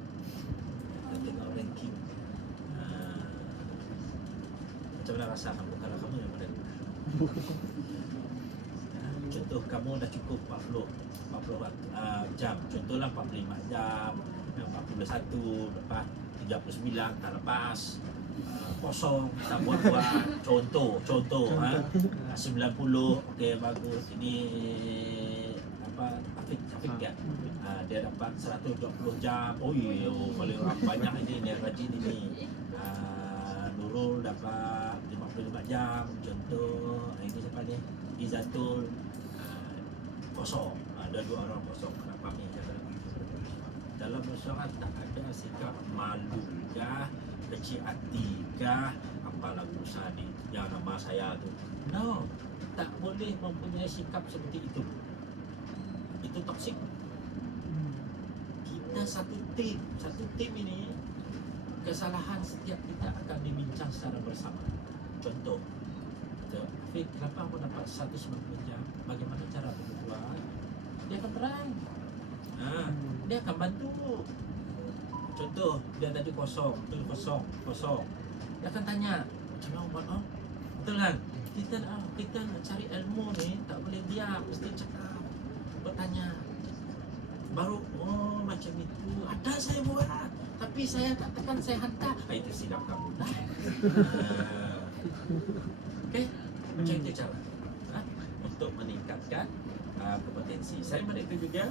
Kita tengok ranking. Macam mana rasa kamu kalau kamu yang paling rendah? Contoh kamu dah cukup 40 jam, contohlah 45 jam, 41, lepas 39 tak lepas, kosong tak buat-buat, contoh 90, okey bagus. Ini apa, Afiq kan, dia dapat 120 jam, oh iya, paling banyak ini dia rajin ini. Nurul dapat 55 jam, contoh. Ini siapa ni, Izatul, kosong. Ada 2 orang kosong. Kenapa ni? Dalam masyarakat tak ada sikap malu kah, kecil hati kah, apalah usaha ni yang nama saya tu. No, tak boleh mempunyai sikap seperti itu. Itu toksik. Kita satu tim ini, kesalahan setiap kita akan dibincang secara bersama. Contoh, Afiq, kenapa aku dapat 190 jam? Bagaimana cara aku buat? Dia akan terang. Dia akan bantu. Contoh, dia tadi kosong. Dia akan tanya, macam mana buat? Betul kan? Kita nak cari ilmu ni, tak boleh diam, mesti cakap, bertanya. Baru, oh macam itu. Ada saya buat, tapi saya tak tekan, saya hantar. Itu silap kamu dah. Okey, macam itu cara untuk meningkatkan kompetensi. Saya pada itu juga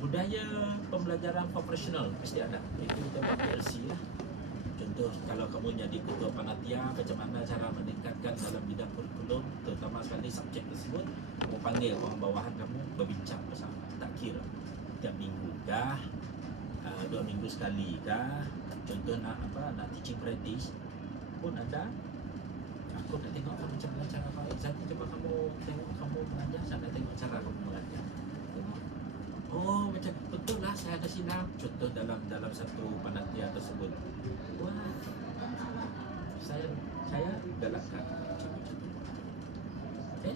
budaya pembelajaran profesional mesti ada. Itu kita buat PLC lah. Contoh, kalau kamu jadi ketua panitia, macam mana cara meningkatkan dalam bidang kurikulum, terutama sekali subjek tersebut. Kamu panggil orang bawahan kamu berbincang bersama. Tak kira tiap minggu kah, 2 minggu sekali kah. Contoh nak teaching practice pun ada. Aku nak tengok macam mana cara kau. Satu cuba kamu tengok kamu mengajar, saya nak tengok cara kamu mengajar. Tengok. Oh macam betul lah, saya ada silap. Contoh dalam satu panitia tersebut. Wah, saya galakkan. Okey.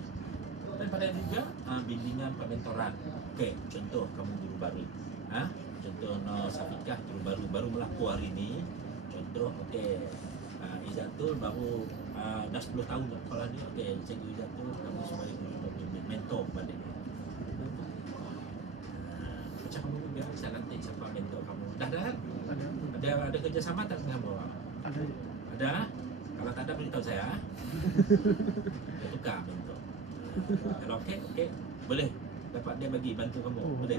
Dan pada juga bimbingan pementoran. Okey, contoh kamu guru baru. Contoh Safikah guru baru melaku hari ini. Contoh okey. Izatul baru dah 10 tahun dah sekolah ni. Okey, Cikgu Izatul, kamu sebagai guru pembimbing, mentor kepada dia. Macam kamu juga, saya nanti siapa mentor kamu. Dah kan? Ada kerjasama tak dengan kamu? Ada? Kalau tak ada, beritahu saya. Dia tukar mentor. Kalau okey, boleh dapat dia bagi bantu kamu. Boleh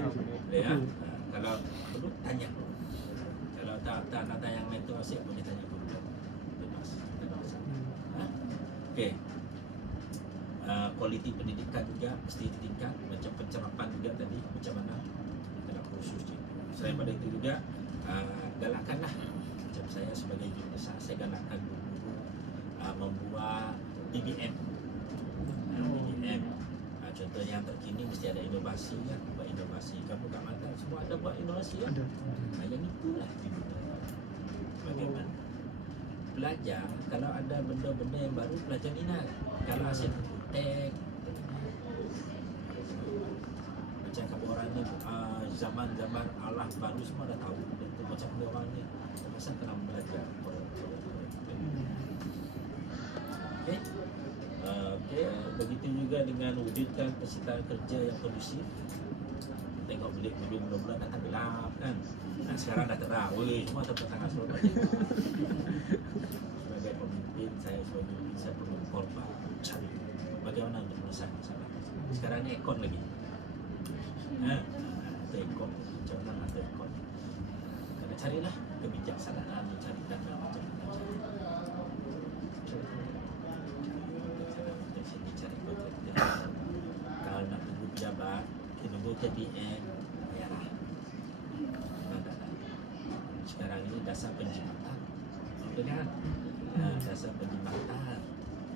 ya? Kalau perlu, tanya. Kalau tak nak tanya mentor asyik, boleh tanya guru. Okey. Kualiti pendidikan juga mesti ditingkat, macam pencerapan juga tadi, macam mana dalam kursus je. Selain pada itu juga galakkanlah, macam saya sebagai guru besar, saya galakkan guru-guru membuat BBM. Contoh yang terkini mesti ada inovasi kan, buat inovasi. Kamu kat mana semua ada buat inovasi kan? Yang itulah bagaimana belajar. Kalau ada benda-benda yang baru, belajar minat. Kalau asyik tek, macam kamu orang ni zaman Allah baru semua dah tahu. Itu macam orang ni pasal kena belajar. Okey, begitu juga dengan wujudkan persitaan kerja yang kondusif. Tengok bilik mula-mula datang gelap kan. Nah, sekarang dah terang. Weh, semua tengah seluruh. Sebagai pemimpin, saya perlu korban cari bagaimana untuk menyelesaikan masalah. Sekarang ni ekon lagi. Atau ekon, macam mana atau ekon. Kena carilah kebijaksanaan, mencari dana macam mana. sini cari kontraktor. Kalau nak tunggu pejabat, tunggu ke DM, bayarlah. Memang tak ada. Sekarang ini dasar penjimatan, kan? Dasar penjimatan.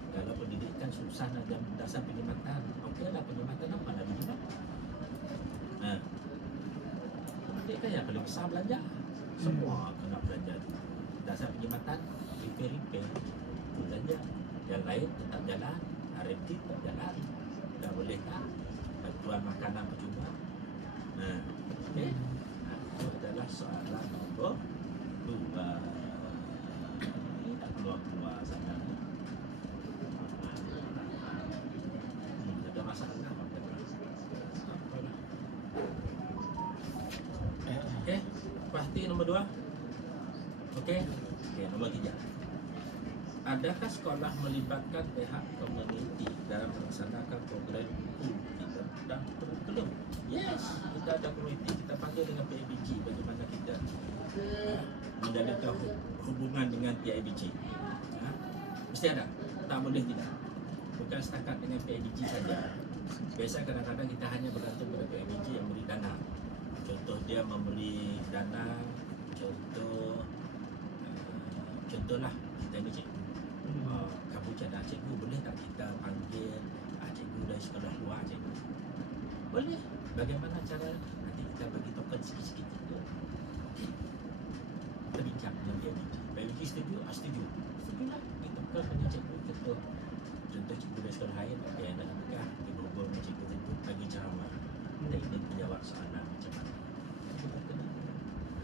Kalau pendidikan susah nak dasar penjimatan, okeylah penjimatan apa nak dijimat? Pendidikan yang paling besar belanja. Semua kena belanja. Dasar penjimatan, repair belanja. Yang lain tetap jalan, R&D tetap jalan. Tak boleh tak? Bantuan makanan percuma. Okey. Itu adalah soalan nombor 2. Ini tak keluar-keluar sana. Ada masalah. Apalah. Okey. Pasti nombor 2. Okey. Okey, nombor 3. Adakah sekolah melibatkan pihak komuniti dalam melaksanakan program kita dan kurikulum? Yes, kita ada komuniti. Kita panggil dengan PIBG bagaimana kita menjalinkan hubungan dengan PIBG. Mesti ada. Tak boleh tidak. Bukan setakat dengan PIBG saja. Biasa kadang-kadang kita hanya bergantung pada PIBG yang memberi dana. Contoh dia memberi dana. Contohlah kita ni cikgu. Kamu cadang cikgu, boleh tak kita panggil cikgu dari sekolah luar cikgu? Boleh. Bagaimana cara? Nanti kita bagi token sikit-sikit cikgu. Kita bincang dengan PIBG. PIBG setuju? Setuju. Setujulah. Kita token dengan cikgu. Contoh cikgu dari sekolah lain, okay, nak buka, dia berhubung dengan cikgu itu, bagi ceramah. Kita ingin menjawab soalan macam mana.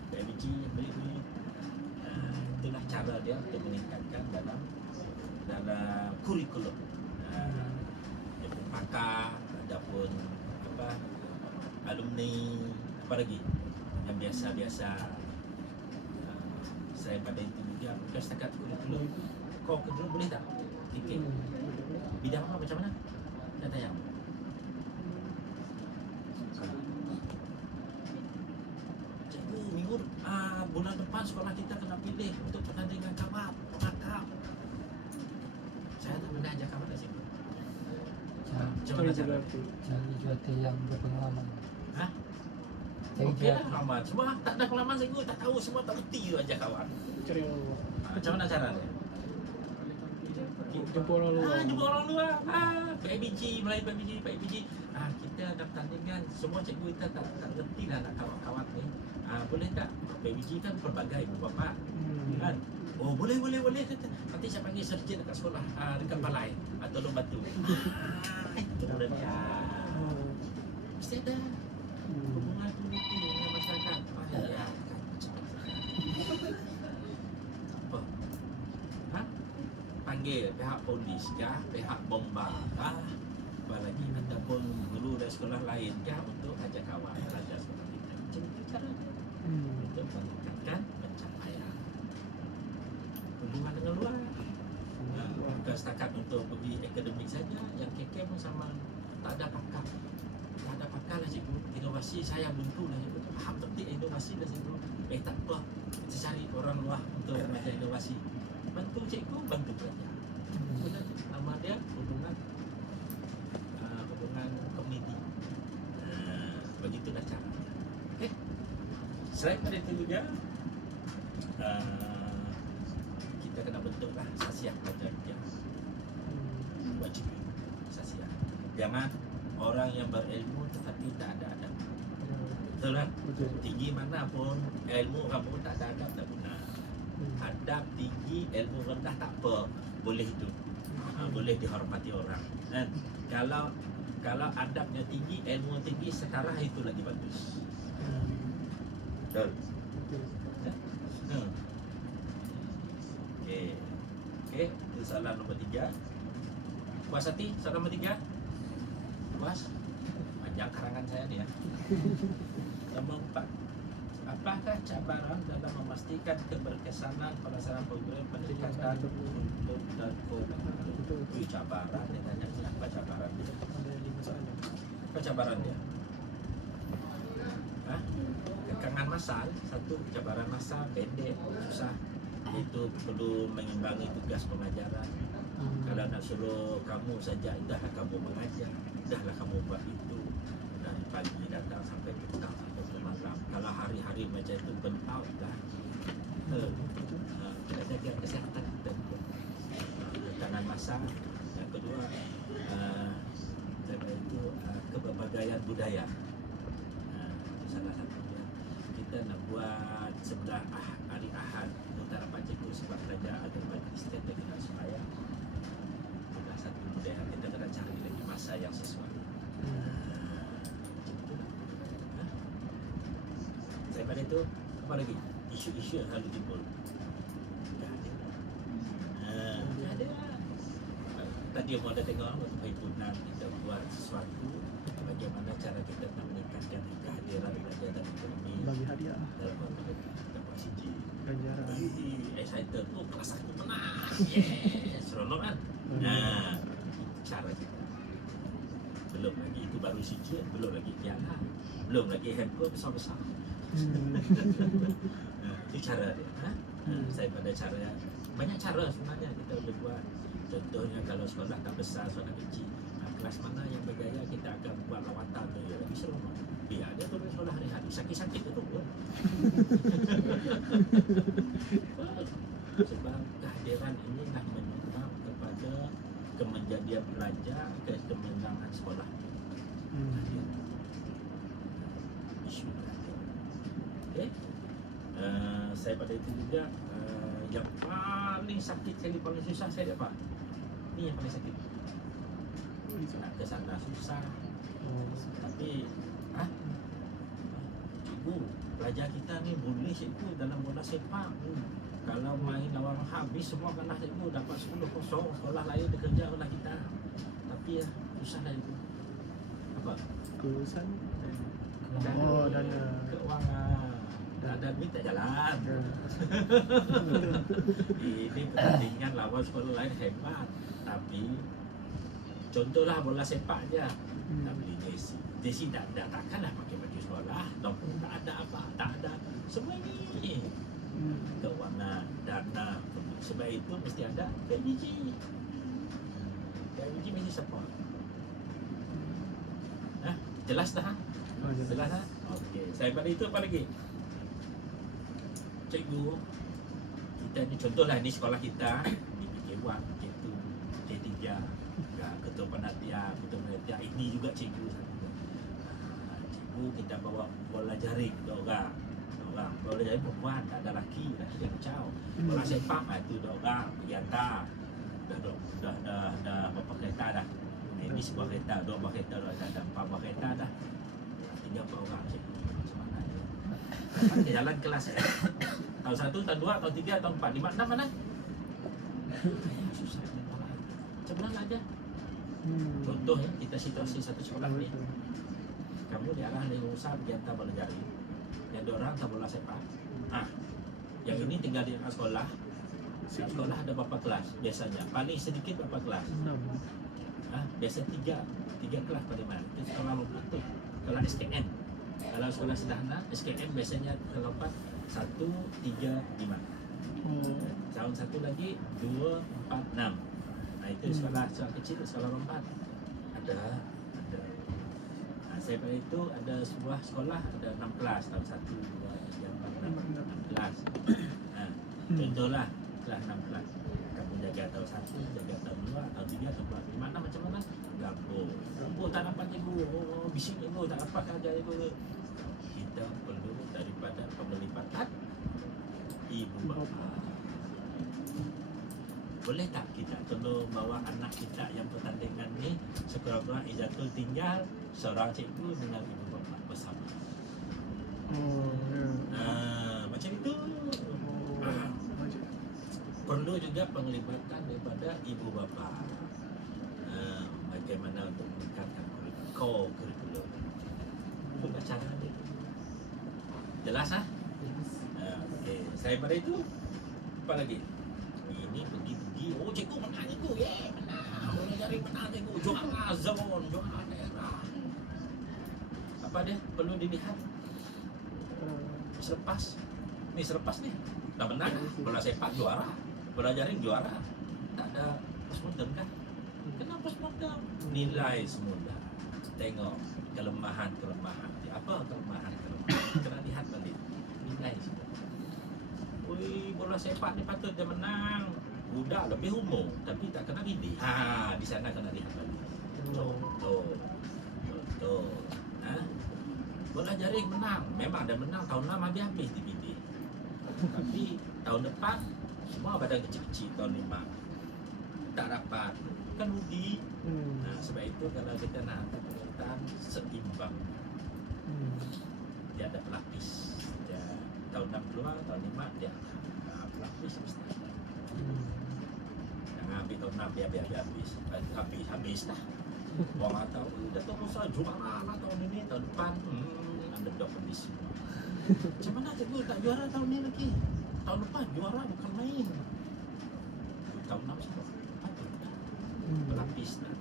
PIBG beli duit. Itulah cara dia untuk meningkatkan dalam kurikulum. Dia pun pakar, ada pun alumni, apa lagi yang biasa-biasa. Saya pada itu juga bukan setakat kurikulum. Kau kedua boleh tak? Tiket. Bidang apa macam mana? Saya tanya. Cikgu, minggu bulan depan sekolah kita kena pilih untuk pertandingan kabat, penangkap. Saya tak pernah ajak kawan dah cikgu. Macam mana cara? Cari jurulatih yang berpengalaman. Hah? Cari Okey lah jurulatih. pengalaman. Semua tak ada pengalaman cikgu, tak tahu, semua tak reti tu ajak kawan. Cari orang luar. Macam mana cara dia? Jumpa orang luar. Jumpa orang luar. PIBG, Melayu PIBG. Kita ada pertandingan, semua cikgu kita tak reti lah nak kawan-kawan ni. Boleh tak? PIBG kan pelbagai ibu bapa. Kan? Oh boleh kata. Nanti saya panggil serjen dekat sekolah, dekat balai, tolong bantu. Itu dia. Mesti ada hubungan komuniti dengan masyarakat. Ya. Apa? Panggil pihak polis kah, pihak bomba kah, apa lagi, ataupun guru dari sekolah lain kah untuk ajak kawan belajar sekolah kita. Macam itu cara dia. Untuk meningkatkan pencapaian hubungan dengan luar. Bukan setakat untuk pergi akademik saja. Yang KK pun sama, tak ada pakar. Tak ada pakar lah cikgu. Inovasi saya buntu lah cikgu. Faham penting inovasi lah cikgu. Tak apa, kita cari orang luar untuk belajar inovasi. Bantu cikgu, bantu belajar. Nama dia hubungan komuniti. Begitulah cara. Okey. Selain pada itu juga kita kena bentuklah sasiah pelajar dia. Wajib sasiah. Jangan orang yang berilmu tetapi tak ada adab. Betul kan? Betul. Tinggi mana pun ilmu kamu tak ada adab tak guna. Adab tinggi, ilmu rendah tak apa, boleh hidup. Boleh dihormati orang. Dan kalau adabnya tinggi, ilmu tinggi, setara itu lagi bagus. Betul. Okey, itu soalan nombor 3. Puas hati soalan nombor 3? Puas? Panjang karangan saya ni ya. Nombor 4. Apakah cabaran dalam memastikan keberkesanan pelaksanaan program pendekatan untuk dan itu cabaran dia tanya apa cabaran dia? Ada 5 soalan. Apa cabaran dia? Kekangan masal, satu cabaran masal pendek, susah. Itu perlu mengimbangi tugas pengajaran. Kalau nak suruh kamu saja, dahlah kamu mengajar, dahlah kamu buat itu dari pagi datang sampai petang sampai ke malam. Kalau hari-hari macam itu burn out lah. Kita jaga kesihatan kita. Tangan masak. Yang kedua, itu kepelbagaian budaya. Itu salah satunya. Kita nak buat sebelah hari Ahad antara Pak Cikgu sebab belajar agar bagi standard dengan supaya salah satu budaya kita kena cari lagi masa yang sesuai. Daripada itu, apa lagi? Isu-isu yang selalu timbul. Ada. Tadi mau ada tengok waktu perhimpunan kita buat sesuatu, bagaimana cara kita nak meningkatkan kehadiran belajar dan ekonomi Bagi hadiah dalam kita buat CJ. ganjaran. Excited, kelas aku menang. Yes, seronok kan? Nah, cara kita. Belum lagi itu baru CJ, belum lagi piala, belum lagi handphone besar-besar. Itu cara dia. Saya pada cara, banyak cara sebenarnya kita boleh buat. Contohnya kalau sekolah tak besar, sekolah kecil, kelas mana yang bergaya kita akan buat lawatan dia lebih seru. Dia turun sekolah hari-hari, sakit-sakit tu turun. Sebab kehadiran ini dah menyumbang kepada kemenjadian pelajar, kemenangan sekolah. Isu kehadiran. Okay? Saya pada itu juga yang paling sakit sekali, paling susah saya dapat. Ini yang paling sakit. Nak ke sana susah. Tapi cikgu, pelajar kita ni boleh cikgu dalam bola sepak. Kalau main lawan habis semua kalah cikgu, dapat 10-0, sekolah lain dia kerja kalah kita. Tapi susah lah itu. Apa? Kelulusan. Oh, dana. Keuangan. Tak ada duit tak jalan. Ini pertandingan lawan sekolah lain hebat. Tapi contohlah bola sepak aja. Tak beli jersey. Jersey tak takkanlah pakai baju sekolah. Doktor tak ada apa, tak ada. Semua ini keuangan, dana. Sebab itu mesti ada PBG. PBG mesti support. Jelas dah? Jelas dah? Okey. Saya pada itu apa lagi? Cikgu, kita ni contohlah ni sekolah kita di PK1, PK2, PK3, ketua panitia, ini juga cikgu. Cikgu kita bawa bola jaring, dua orang, bola jaring perempuan, tak ada laki dia kacau. Bola sepak itu dua orang, pergiata, dah berapa kereta dah. Ini sebuah kereta, dua buah kereta, dah 4 buah kereta dah. 3 orang cikgu. Dia jalan kelas tahun 1, tahun 2, tahun 3, tahun 4, 5, 6 mana? Susah. Macam mana aja? Contoh ya, kita situasi satu sekolah ni. Kamu diarah dari usaha pergi hantar bola jaring. Yang 2 orang hantar bola sepak. Yang ini tinggal di sekolah. Sekolah ada berapa kelas biasanya? Paling sedikit berapa kelas? 6. Biasa 3 kelas paling mana? Itu sekolah lompat tu. Kalau SKN. Kalau sekolah sederhana, SKN biasanya terlompat 1, 3, 5. Tahun satu lagi 2, 4, 6. Itu sekolah kecil, sekolah lompat. Ada. Saya pada itu ada sebuah sekolah ada 6 kelas, tahun 1, 2, 3, 4, 6 kelas. Contohlah kelas 6 kelas. Kamu jaga tahun 1, jaga tahun 2, tahun 3, tahun 4, 5, 6 macam mana? Gabung tak dapat cikgu, bising cikgu tak dapat ajar cikgu. Kita perlu daripada pemelibatan ibu bapa. Boleh tak kita tolong bawa anak kita yang pertandingan ni sekurang-kurang Izatul tinggal seorang cikgu dengan ibu bapa bersama. Macam itu. Perlu juga penglibatan daripada ibu bapa. Bagaimana untuk meningkatkan kurikulum. Bukan cara dia. Jelas okey. Saya pada itu apa lagi? Ini pergi-pergi. Cikgu menang cikgu. Menang. Bola jaring menang cikgu. Juara zon, juara daerah. Apa dia? Perlu dilihat. Selepas ni dah menang. Bola sepak juara. Bola jaring juara. Tak ada postmortem kan? Kenapa postmortem? Nilai semua dah. Tengok kelemahan-kelemahan dia. Apa kelemahan-kelemahan? Kena lihat balik. Nilai semua. Ui, bola sepak ni patut dia menang. Budak lebih umur tapi tak kena didik. Ha, di sana kena lihat balik. Betul. Ha? Bola jaring menang. Memang dia menang tahun 6 habis-habis dibidik. Tapi tahun depan semua badan kecil-kecil tahun 5 tak dapat. Kan rugi. Nah, sebab itu kalau kita nak hantar penyertaan seimbang. Dia ada pelapis. Dia tahun 6 keluar, tahun 5 dia pelapis mesti ada. Jangan ambil tahun 6 dia habis dah. Orang tahu dah tahu pasal juara lah tahun ini, tahun depan underdog habis semua. Macam mana cikgu tak juara tahun ni lagi? Tahun depan juara bukan main. Tahun 6 semua patut dah. Pelapis dah.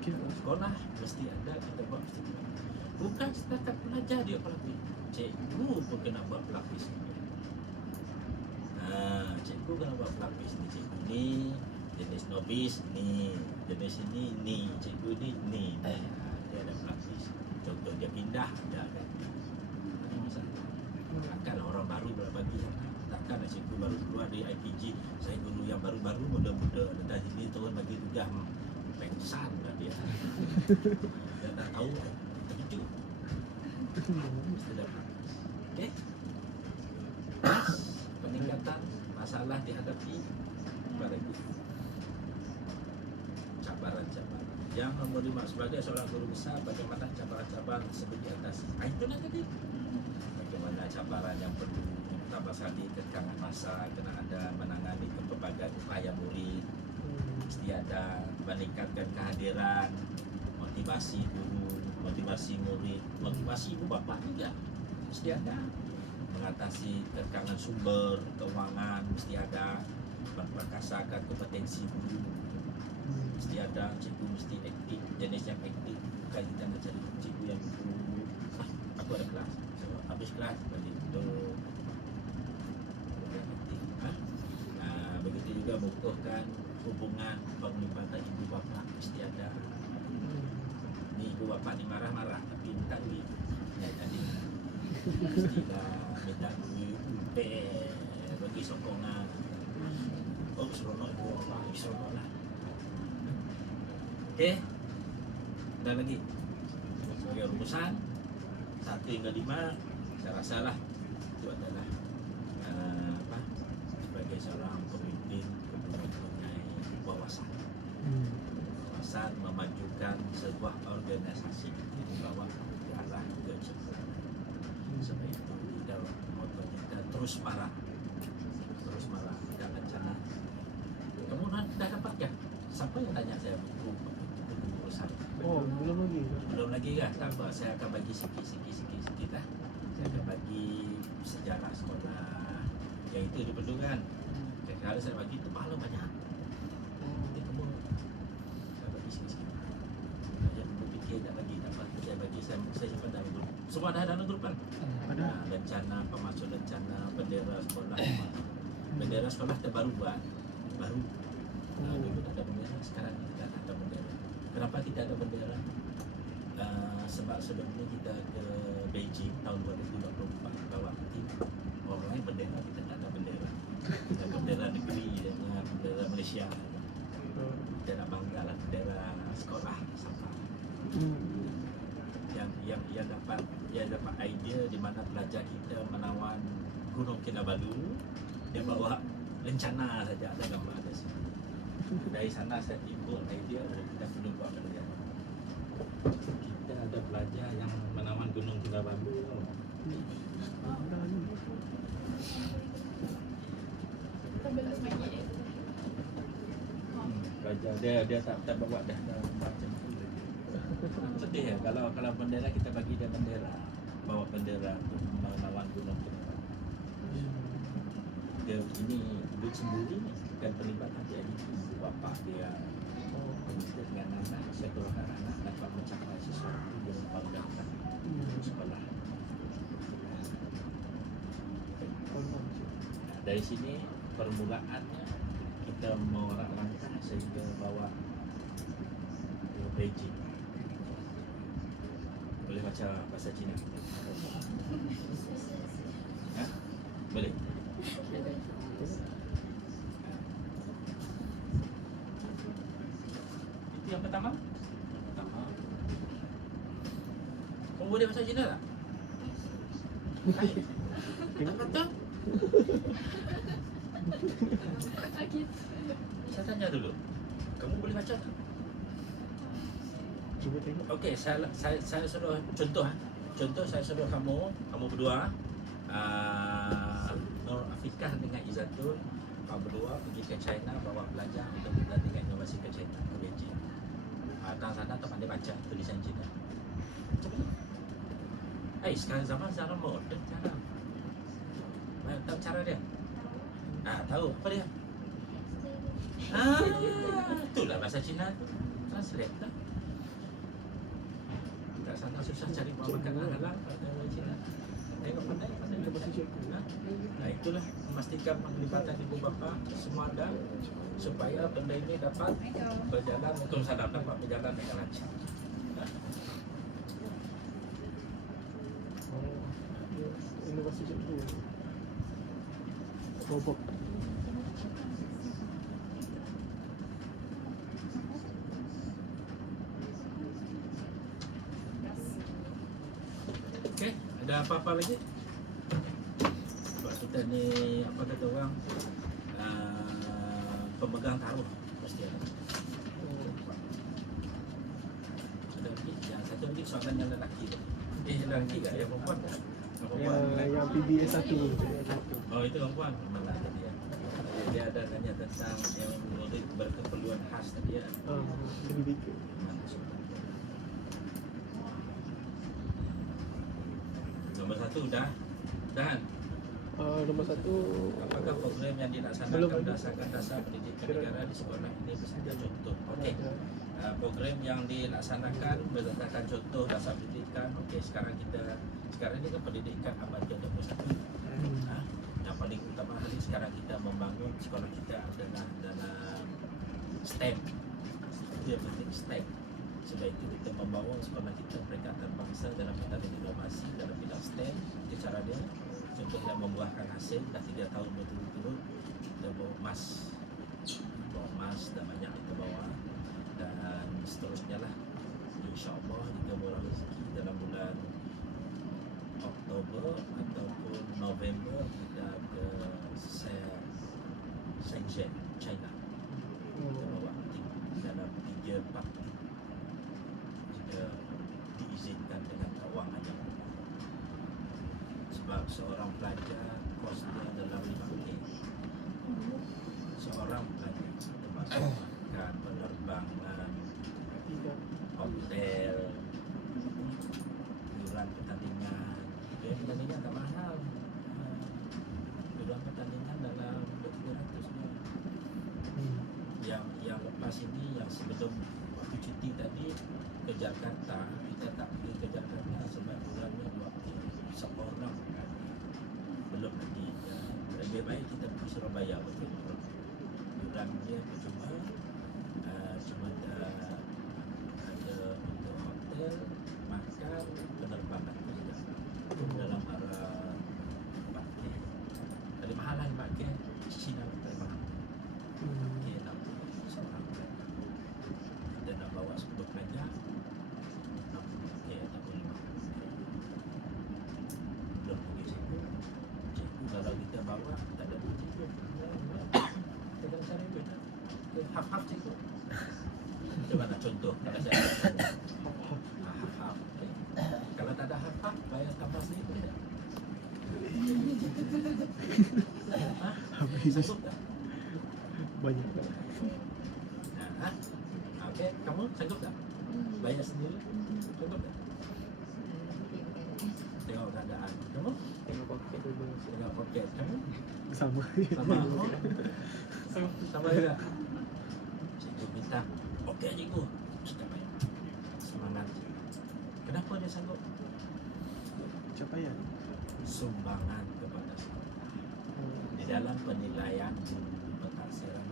Okay. Sekolah mesti ada, kita buat mesti ada. Bukan setakat pelajar dia pelapis. Cikgu pun kena buat pelapis. Cikgu kena buat pelapis ni. Cikgu ni jenis novice ni, jenis ni, cikgu ni. Dia ada pelapis. Contoh dia pindah, ada kan. Ada masalah. Takkan orang baru bagi takkan cikgu baru keluar dari IPG, saya guru yang baru-baru muda-muda, dah sini turun bagi tugas pengsan lah dia. Dia tak tahu begitu. Mesti ada pelapis. Okey. Peningkatan masalah dihadapi pada guru. Cabaran-cabaran yang menerima sebagai seorang guru besar, bagaimana cabaran-cabaran tersebut diatasi. Itulah tadi. Bagaimana cabaran yang perlu tambah sekali kekangan masa, kena ada menangani pelbagai upaya murid, mesti ada meningkatkan kehadiran, motivasi guru, motivasi murid, motivasi ibu bapa juga mesti ada, mengatasi kekangan sumber keuangan mesti ada, memperkasakan kompetensi guru mesti ada, cikgu mesti aktif, jenis yang aktif, bukan kita nak cari cikgu yang dulu aku ada kelas, so, habis kelas balik untuk aktif. Begitu juga mengukuhkan hubungan penglibatan ibu bapa mesti ada. Ni ibu bapa ni marah-marah tapi minta duit, tadi mestilah minta duit, bagi sokongan. Oh, seronok ibu bapa, seronok lah. Okey, dan lagi sebagai rumusan 1 hingga 5, saya rasa lah itu adalah sebagai seorang pemimpin mempunyai wawasan memajukan sebuah organisasi membawa ke arah kejayaan. Sebab itu kita moto kita terus marah, tidak rencana. Kamu dah dapat kan? Siapa yang tanya saya buku urusan? Oh, Belum lagi kan? Tak apa, saya akan bagi sikit lah. Saya akan bagi sejarah sekolah yang itu diperlukan. Kalau saya bagi itu pahala banyak. Nanti kamu saya bagi sikit-sikit. Saya berfikir tak bagi, tak apa. Saya bagi, saya simpan dalam grup. Semua ada dalam grup kan? Ada. Rencana, pemasuk rencana, bendera sekolah. Bendera sekolah terbaru buat. Baru. Dulu tak ada bendera, sekarang kita ada bendera. Kenapa tidak ada bendera? Sebab sebelum ini kita ke Beijing tahun 2024 bawa tim orang lain bendera, kita tak ada bendera. Kita bendera negeri dengan bendera Malaysia. Kita nak bangga lah bendera sekolah Sabah. Yang dapat idea di mana pelajar kita menawan Gunung Kinabalu, dia bawa rencana saja, ada gambar ada sini. Dari sana saya timbul idea kita perlu buat bendera. Kita ada pelajar yang menawan Gunung Kinabalu. Pelajar dia tak bawa dah macam tu. Sedih ya kalau bendera kita bagi dia bendera, bawa bendera untuk melawan Gunung Kinabalu. Dia ini duit sendiri bukan terlibat dia ibu bapa dia. Kita dengan anak, saya tolongkan anak dapat mencapai sesuatu yang membanggakan sekolah. Dari sini permulaannya kita morak langkah sehingga bawa ke Beijing. Boleh baca bahasa Cina? Ha? Boleh? Itu yang pertama? Pertama. Kamu boleh bahasa Cina tak? Hai. Tengok kata. Saya tanya dulu. Kamu boleh baca tak? Cuba tengok. Okey, saya suruh contoh. Contoh saya suruh kamu berdua, Nur Afiqah dengan Izzatul, kamu berdua pergi ke China bawa pelajar untuk kita tinggal inovasi ke China, ke Beijing. Datang sana tak pandai baca tulisan Cina. Macam mana? Sekarang zaman moden cara. Tahu cara dia? Tahu apa dia? Itulah bahasa Cina tu. Translate lah. Kat sana susah cari bawa makanan halal pada Cina. Tengok pandai Bahasa baca. Itulah memastikan penglibatan ibu bapa semua ada supaya benda ini dapat berjalan untuk salam dapat berjalan dengan lancar. Inovasi cikgu. Robot. Okey, ada apa-apa lagi? Sebab kita ni apa kata orang pemegang taruh mesti ada. Ada lagi, yang satu lagi soalan yang lelaki tu. Lelaki tak? Yang perempuan? Yang PBS 1. Oh itu perempuan malah tadi ya. Dia ada tanya tentang yang murid berkeperluan khas tadi ya. Lebih dikit. Nombor satu dah. Dan Nombor 1. apakah program yang dilaksanakan Belum ada. berdasarkan dasar pendidikan negara di sekolah ini bersedia contoh? Okey. Program yang dilaksanakan berdasarkan contoh dasar pendidikan. Okey, sekarang ini kan pendidikan abad ke-21. Yang paling utama hari sekarang kita membangun sekolah kita adalah dalam STEM. Dia penting STEM. Sebab itu kita membawa sekolah kita peringkat antarabangsa dalam pertanian inovasi dalam bidang STEM. Itu cara dia. Contohnya membuahkan hasil dah 3 tahun berturut-turut. Kita bawa emas. Dah banyak kita bawa. Dan seterusnya lah. InsyaAllah jika murah rezeki dalam bulan Oktober ataupun November kita ke Shenzhen, China. Kita bawa tim dalam 3-4 tim. Jika diizinkan dengan kewangan yang sebab seorang pelajar kosnya dalam 5K. Seorang pelajar termasuk makan, penerbangan, hotel, iuran pertandingan. Pertandingan tak mahal. Iuran pertandingan dalam 300 yang lepas ini yang sebelum waktu cuti tadi ke Jakarta, kita tak pergi ke Jakarta sebab iurannya 2K seorang. Belum lagi lebih baik kita pergi Surabaya betul. Iuran dia cuma ada untuk hotel, makan, penerbangan saja. Dalam arah 4K. Dari mahal lah 4K. China lebih mahal. Okey, tak seorang. Kita nak bawa 10 pelajar. 60K ataupun 50K. Belum pergi situ. Cikgu kalau kita bawa tak ada duit cikgu. Kita kena cari duit. Half-half cikgu. Coba nak contoh kalau saya half-half. Okay. Kalau tak ada half-half, bayar tambah sedikit boleh tak? Habis. Sanggup tak? Banyak. Okey, kamu sanggup tak? Bayar sendiri? Sanggup tak? Tengok keadaan. Kamu? Tengok poket dulu. Tengok poket. Kamu? Sama. Sama. Sama juga. Cikgu minta. Okey cikgu. Kita bayar. Semangat. Kenapa dia sanggup? Capaian. Sumbangan kepada sekolah. Dia dalam penilaian pentaksiran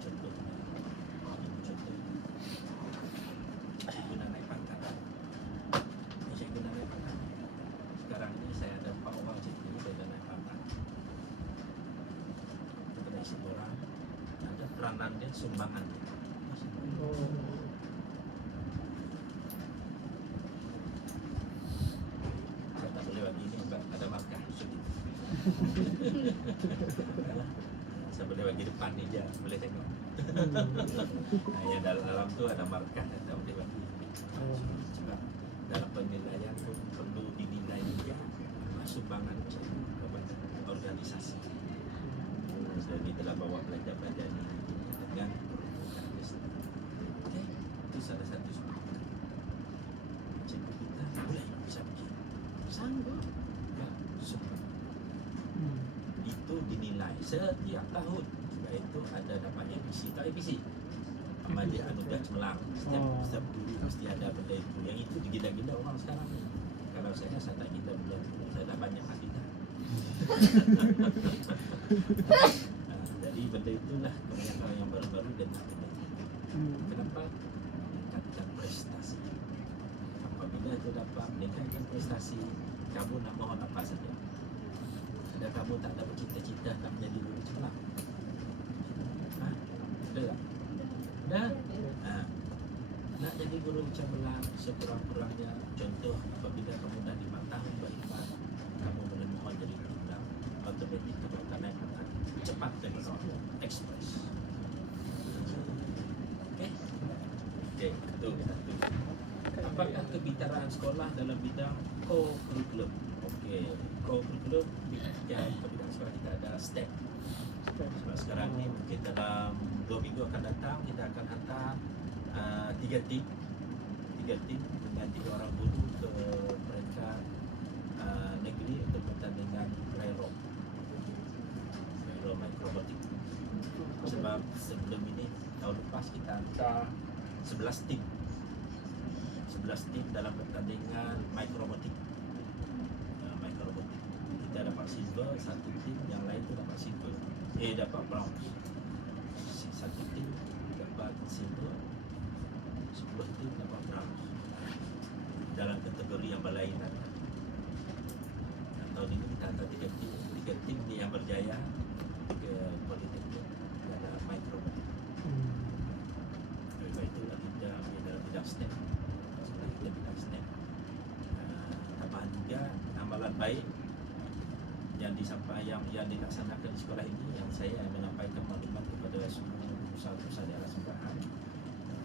contohnya guna naik pangkat. Saya guna naik pangkat. Sekarang ini saya ada 4 orang cikgu saya naik pangkat. Kita isi orang ada peranan dia, sumbangan dia. Oh. Saya tak boleh bagi ini sebab ada markah sulit. Saya boleh bagi depan ni je, boleh tengok. Ya, dalam tu ada markah, saya tak boleh bagi. Oh. Sebab dalam penilaian pun perlu dinilai juga sumbangan kepada organisasi. Dan kita telah bawa pelajar-pelajar ini dengan peruntukan Islam. Okey, itu salah satu sumbangan. Cikgu kita boleh bisa pergi. Sanggup. Ya, sumbangan. Itu dinilai setiap tahun. Sebab itu ada dapat APC. Tak APC. Amalia Anugerah Cemerlang. Setiap guru mesti ada benda itu. Yang itu digila-gila orang sekarang ni. Kalau saya tak gila benda itu. Saya dah banyak hadiah. Jadi benda itulah kebanyakan yang baru-baru dan nak benda itu. Kenapa? Meningkatkan prestasi. Apabila itu dapat meningkatkan prestasi, kamu nak mohon apa saja. Ada kamu tak ada bercita-cita nak menjadi guru cemerlang? Ada tak? Ada? Nak jadi guru cemerlang sekurang-kurangnya, contoh apabila kamu dah 5 tahun beriman, kamu boleh mohon jadi guru cemerlang, automatik kamu akan naik pangkat cepat dan ekspres. Okey? Okey, itu satu. Apakah kebitaraan sekolah dalam bidang co-curriculum? Okey, co-curriculum yang kebitaraan sekolah kita ada STEP. Sebab sekarang ni mungkin dalam 2 minggu akan datang kita akan hantar 3 tim dengan 3 orang guru ke peringkat negeri untuk pertandingan Rairo Microbotik. Sebab sebelum ini tahun lepas kita hantar 11 tim dalam pertandingan Microbotik. Kita dapat silver, 1 tim yang lain tu dapat silver, dapat bronze. 1 tim dapat silver, 10 tim dapat bronze dalam kategori yang berlainan. Tahun ini kita hantar 3 tim ni yang berjaya ke politeknik dalam Microbotik. Sebab itulah kita dalam bidang STEM. Sekolah kita bidang STEM. Tambahan juga amalan baik yang dilaksanakan di sekolah ini, yang saya menyampaikan maklumat kepada semua usaha-usaha daerah Sembahan.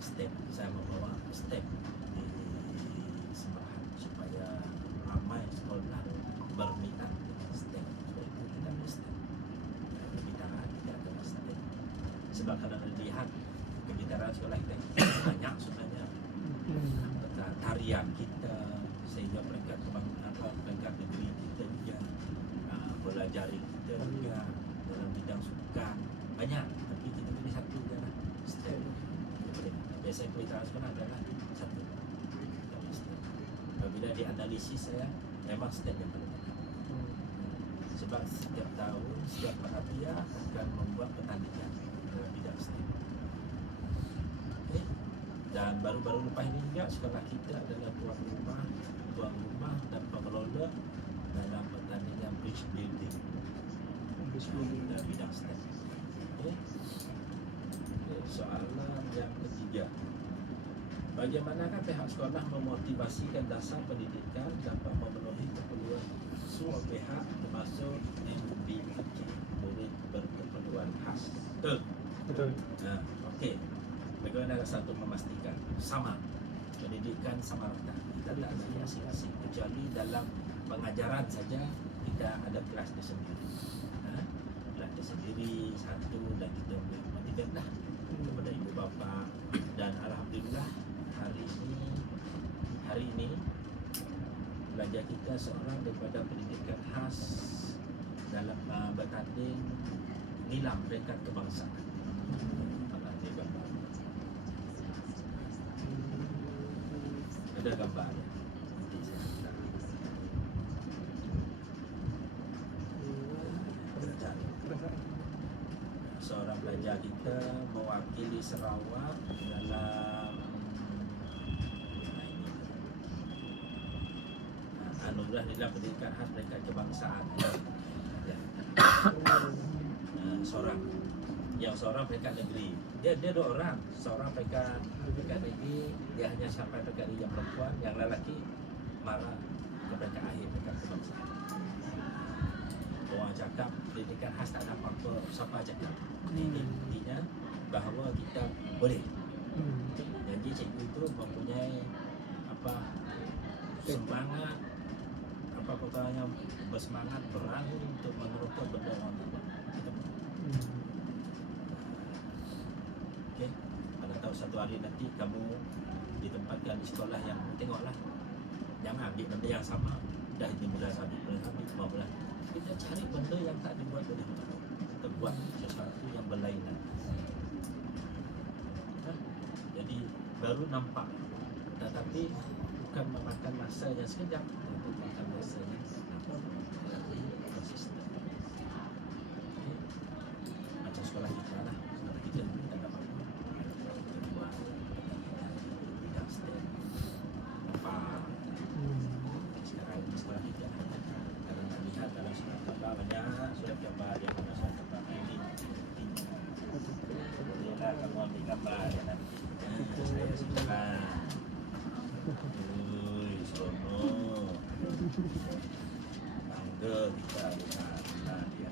STEM, saya membawa STEM di Sembahan supaya ramai sekolah berminat dengan STEM. Sebab itu kita ada STEM. Kebitaraan kita ada STEM. Sebab kalau dilihat kebitaraan sekolah kita banyak sebenarnya. Tarian kita sehingga peringkat peringkat negeri kita juga, bola jaring kita juga, dalam bidang sukan banyak, tapi kita pilih satu je lah, STEM. Biasa kebitaraan sekolah adalah satu, STEM. Apabila dianalisis saya, memang STEM yang paling banyak. Sebab setiap tahun, setiap perhatian akan membuat pertandingan dalam bidang STEM. Okay. Dan baru-baru lepas ini juga sekolah kita adalah tuan rumah dan pengelola dalam pertandingan bridge building dalam bidang STEM. Okay. Soalan yang ketiga, bagaimanakah pihak sekolah memotivasikan dasar pendidikan dapat memenuhi keperluan semua pihak termasuk MBK, murid berkeperluan khas? Betul. Okey. Bagaimana rasa untuk memastikan sama pendidikan sama rata? Kita tak ada asing-asing, kecuali dalam pengajaran saja kita ada kelasnya sendiri. Kelasnya sendiri satu, dan kita boleh motivasikan kepada ibu bapa. Dan alhamdulillah hari ini pelajar kita seorang daripada pendidikan khas dalam bertanding nilam peringkat kebangsaan. Ada gambar. Perasaan kerja kita mewakili Sarawak dalam anugerah Nilai Pendidikan Khas Peringkat Kebangsaan. Ya. Seorang, yang seorang peringkat negeri. Dia dua orang, seorang peringkat negeri, dia hanya sampai peringkat yang perempuan, yang lelaki marah ke peringkat akhir peringkat kebangsaan. Orang cakap pendidikan khas tak ada apa-apa, siapa cakap. Ini intinya bahawa kita boleh. Jadi cikgu itu mempunyai apa semangat, apa katanya, bersemangat berani untuk meneruskan benda orang tua. Kita boleh. Okey, mana tahu satu hari nanti kamu ditempatkan di sekolah yang tengoklah, jangan ambil benda yang sama. Dah 15 hari, 15 bulan. Kita cari benda yang tak dibuat oleh orang tua. Kita buat sesuatu yang berlainan. Jadi baru nampak, tetapi bukan memakan masa yang sekejap, untuk makan masa yang konsisten. Okay. Macam sekolah kita lah, sekolah kita tak ada apa-apa. Kita buat bidang STEM, apa. Sekarang di sekolah kita kalau nak lihat dalam surat khabar banyak surat khabar yang mana surat khabar ini. Bolehlah kamu ambil gambar ya nanti. Saya sekolah. Sono bangga kita lihat dia.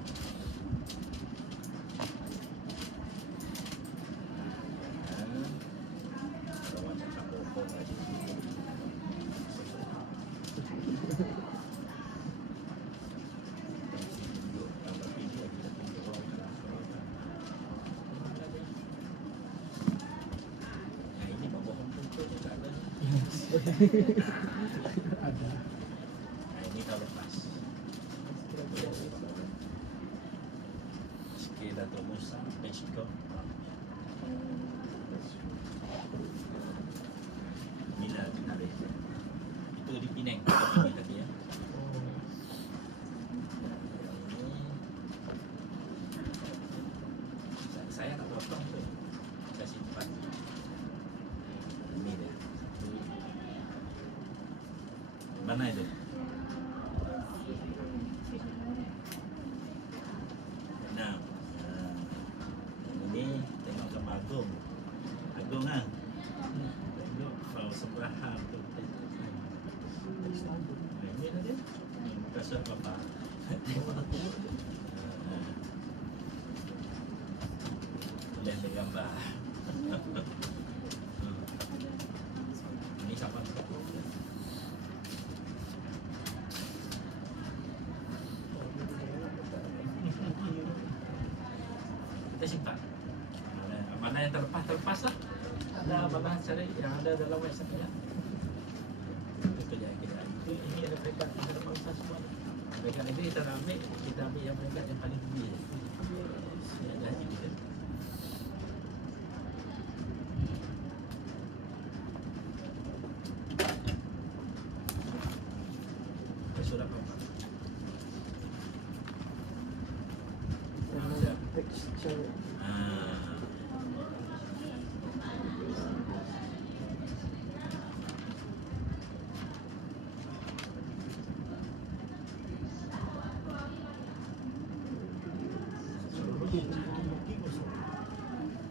Kalau macam kampung lagi. Ada. Nah, ini tahun lepas. Sikit Dato' Musa, Mexico. Bila ditarik. Itu di Penang, ini tadi ya. Saya tak potong tu. Saya simpan. Ini dia. Mana itu? Nah, ini tengok ke Agung. Agung kan? Tengok kalau seberahan tu. Ini dia. Bukan surat apa. Tengok aku. Boleh ada gambar. Ini siapa? Kita simpan. Mana yang terlepas lah. Ada mana cari yang ada dalam website ya. Itu kerja-kerja itu ini ada peringkat bangsa semua. Peringkat negeri kita ambil yang peringkat yang paling tinggi. Ya dah ini kan. Surat apa? Texture.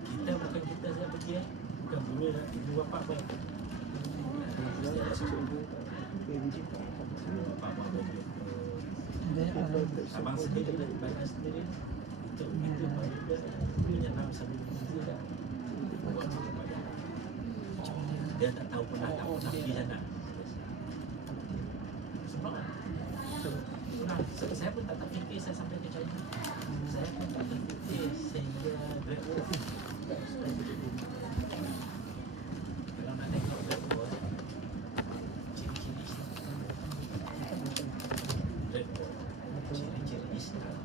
Kita bukan kita saja pergi ya. Bukan dulu lah, ibu bapa baik. Bapa bawa abang sendiri lah, bayar sendiri. Itu baru dia punya nama sambil dia buat bayar. Dia tak tahu pernah tak pernah pergi sana. Sebab saya pun tak terfikir saya sampai ke China. Saya pun tak terfikir sehingga Great Wall. Kalau nak tengok Great Wall, ciri-ciri Islam. Great Wall, ciri-ciri Islam.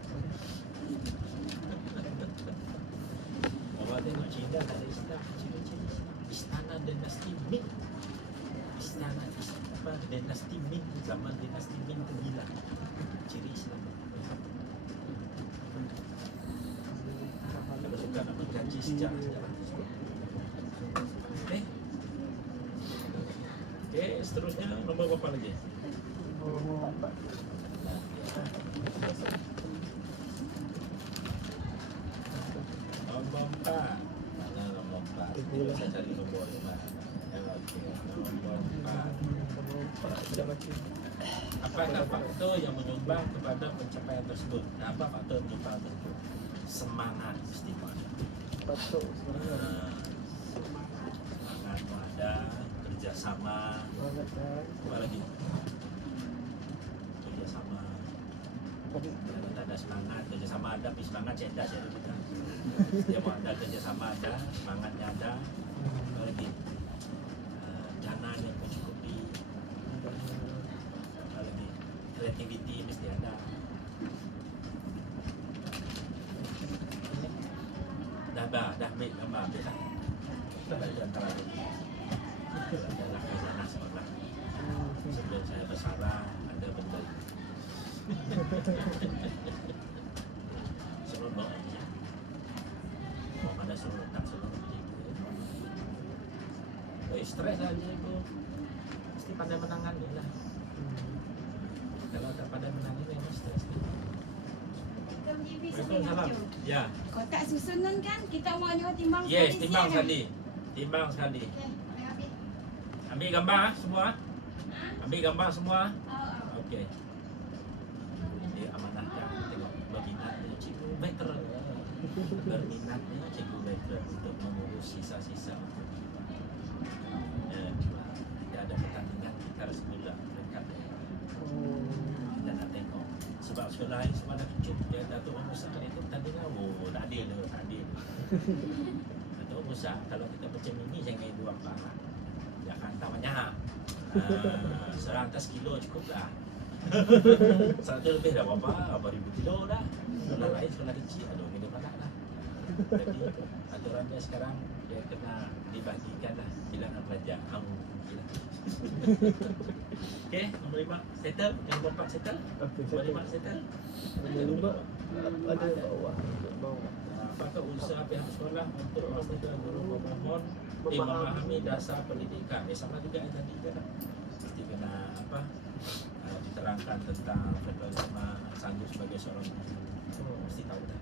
Kalau tengok China tak ada Islam, ciri-ciri Islam. Istana dinasti Ming. Istana apa? Dinasti Ming, zaman dinasti Ming ke-9. Ciri Islam. Kalau suka nak Kunci sejarah. Okey, seterusnya nombor berapa lagi? Nombor 4. Nombor 4. Mana nombor 4? Saya cari nombor 5. Okey, nombor 4. Tidak baca. Apakah faktor yang menyumbang kepada pencapaian tersebut? Apa faktor yang menyumbang tersebut? Semangat istimewa. Patut sebenarnya. Semangat tu ada, kerjasama, Semangat dan apa lagi? Kerjasama. Kalau tak ada semangat, kerjasama ada, tapi semangat cerdas ya kita. Dia mau ada kerjasama ada, semangatnya ada. Apa lagi? Dana yang mencukupi. Apa lagi? Kreativiti mesti ada. Dah ambil gambar ambil lah. Dah baca antara tu. Adalah khazanah sekolah. Sebelum saya bersarah ada benda. Seronok aja. Mau ada seronok tak seronok je. Stres aja itu. Mesti pandai menangani lah. Kalau tak pandai menangani memang stres. Waalaikumsalam. Ya. Kotak susunan kan kita mau timbang Yes, sekali timbang siang. sekali. Timbang sekali. Okey, ambil. Ambil gambar semua. Ambil gambar semua. Oh. Okey. Dia amanahkan tengok berminatnya cikgu veteran. Berminatnya cikgu veteran untuk mengurus sisa-sisa. Dia ada pertandingan kita harus gula dekat kita nak tengok. Sebab sekolah lain semua dah kecup. Dia Datuk memusahkan itu pertandingan. Oh, tak adil tu, tak adil. Datuk memusah, kalau kita macam ini jangan ibu apa. Jangan hantar banyak. Serang atas kilo cukup dah. 100 lebih dah berapa ribu kilo dah. Sekolah lain, sekolah kecil, aduh kena banyak dah. Jadi aturan dia sekarang dia kena dibagikan lah bilangan pelajar. Okey, nombor 5 settle, nombor 4 settle. Okey, Nombor settle. 5 settle. Nombor 5 ada bawah. Apakah usaha pihak sekolah untuk memastikan guru memahami dasar pendidikan? Sama juga yang tadi kan. Mesti kena apa? Diterangkan tentang federalisme sanggup sebagai seorang guru. Mesti tahu dah.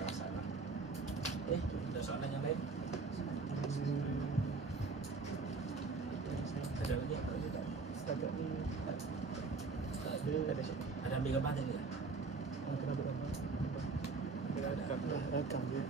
Tak salah. Ada soalan yang lain? Ada lagi apa lagi? Setakat ni tak ada. Tak ada. Ada ambil gambar tadi tak? Kena berapa? Ada Dah rekam dia.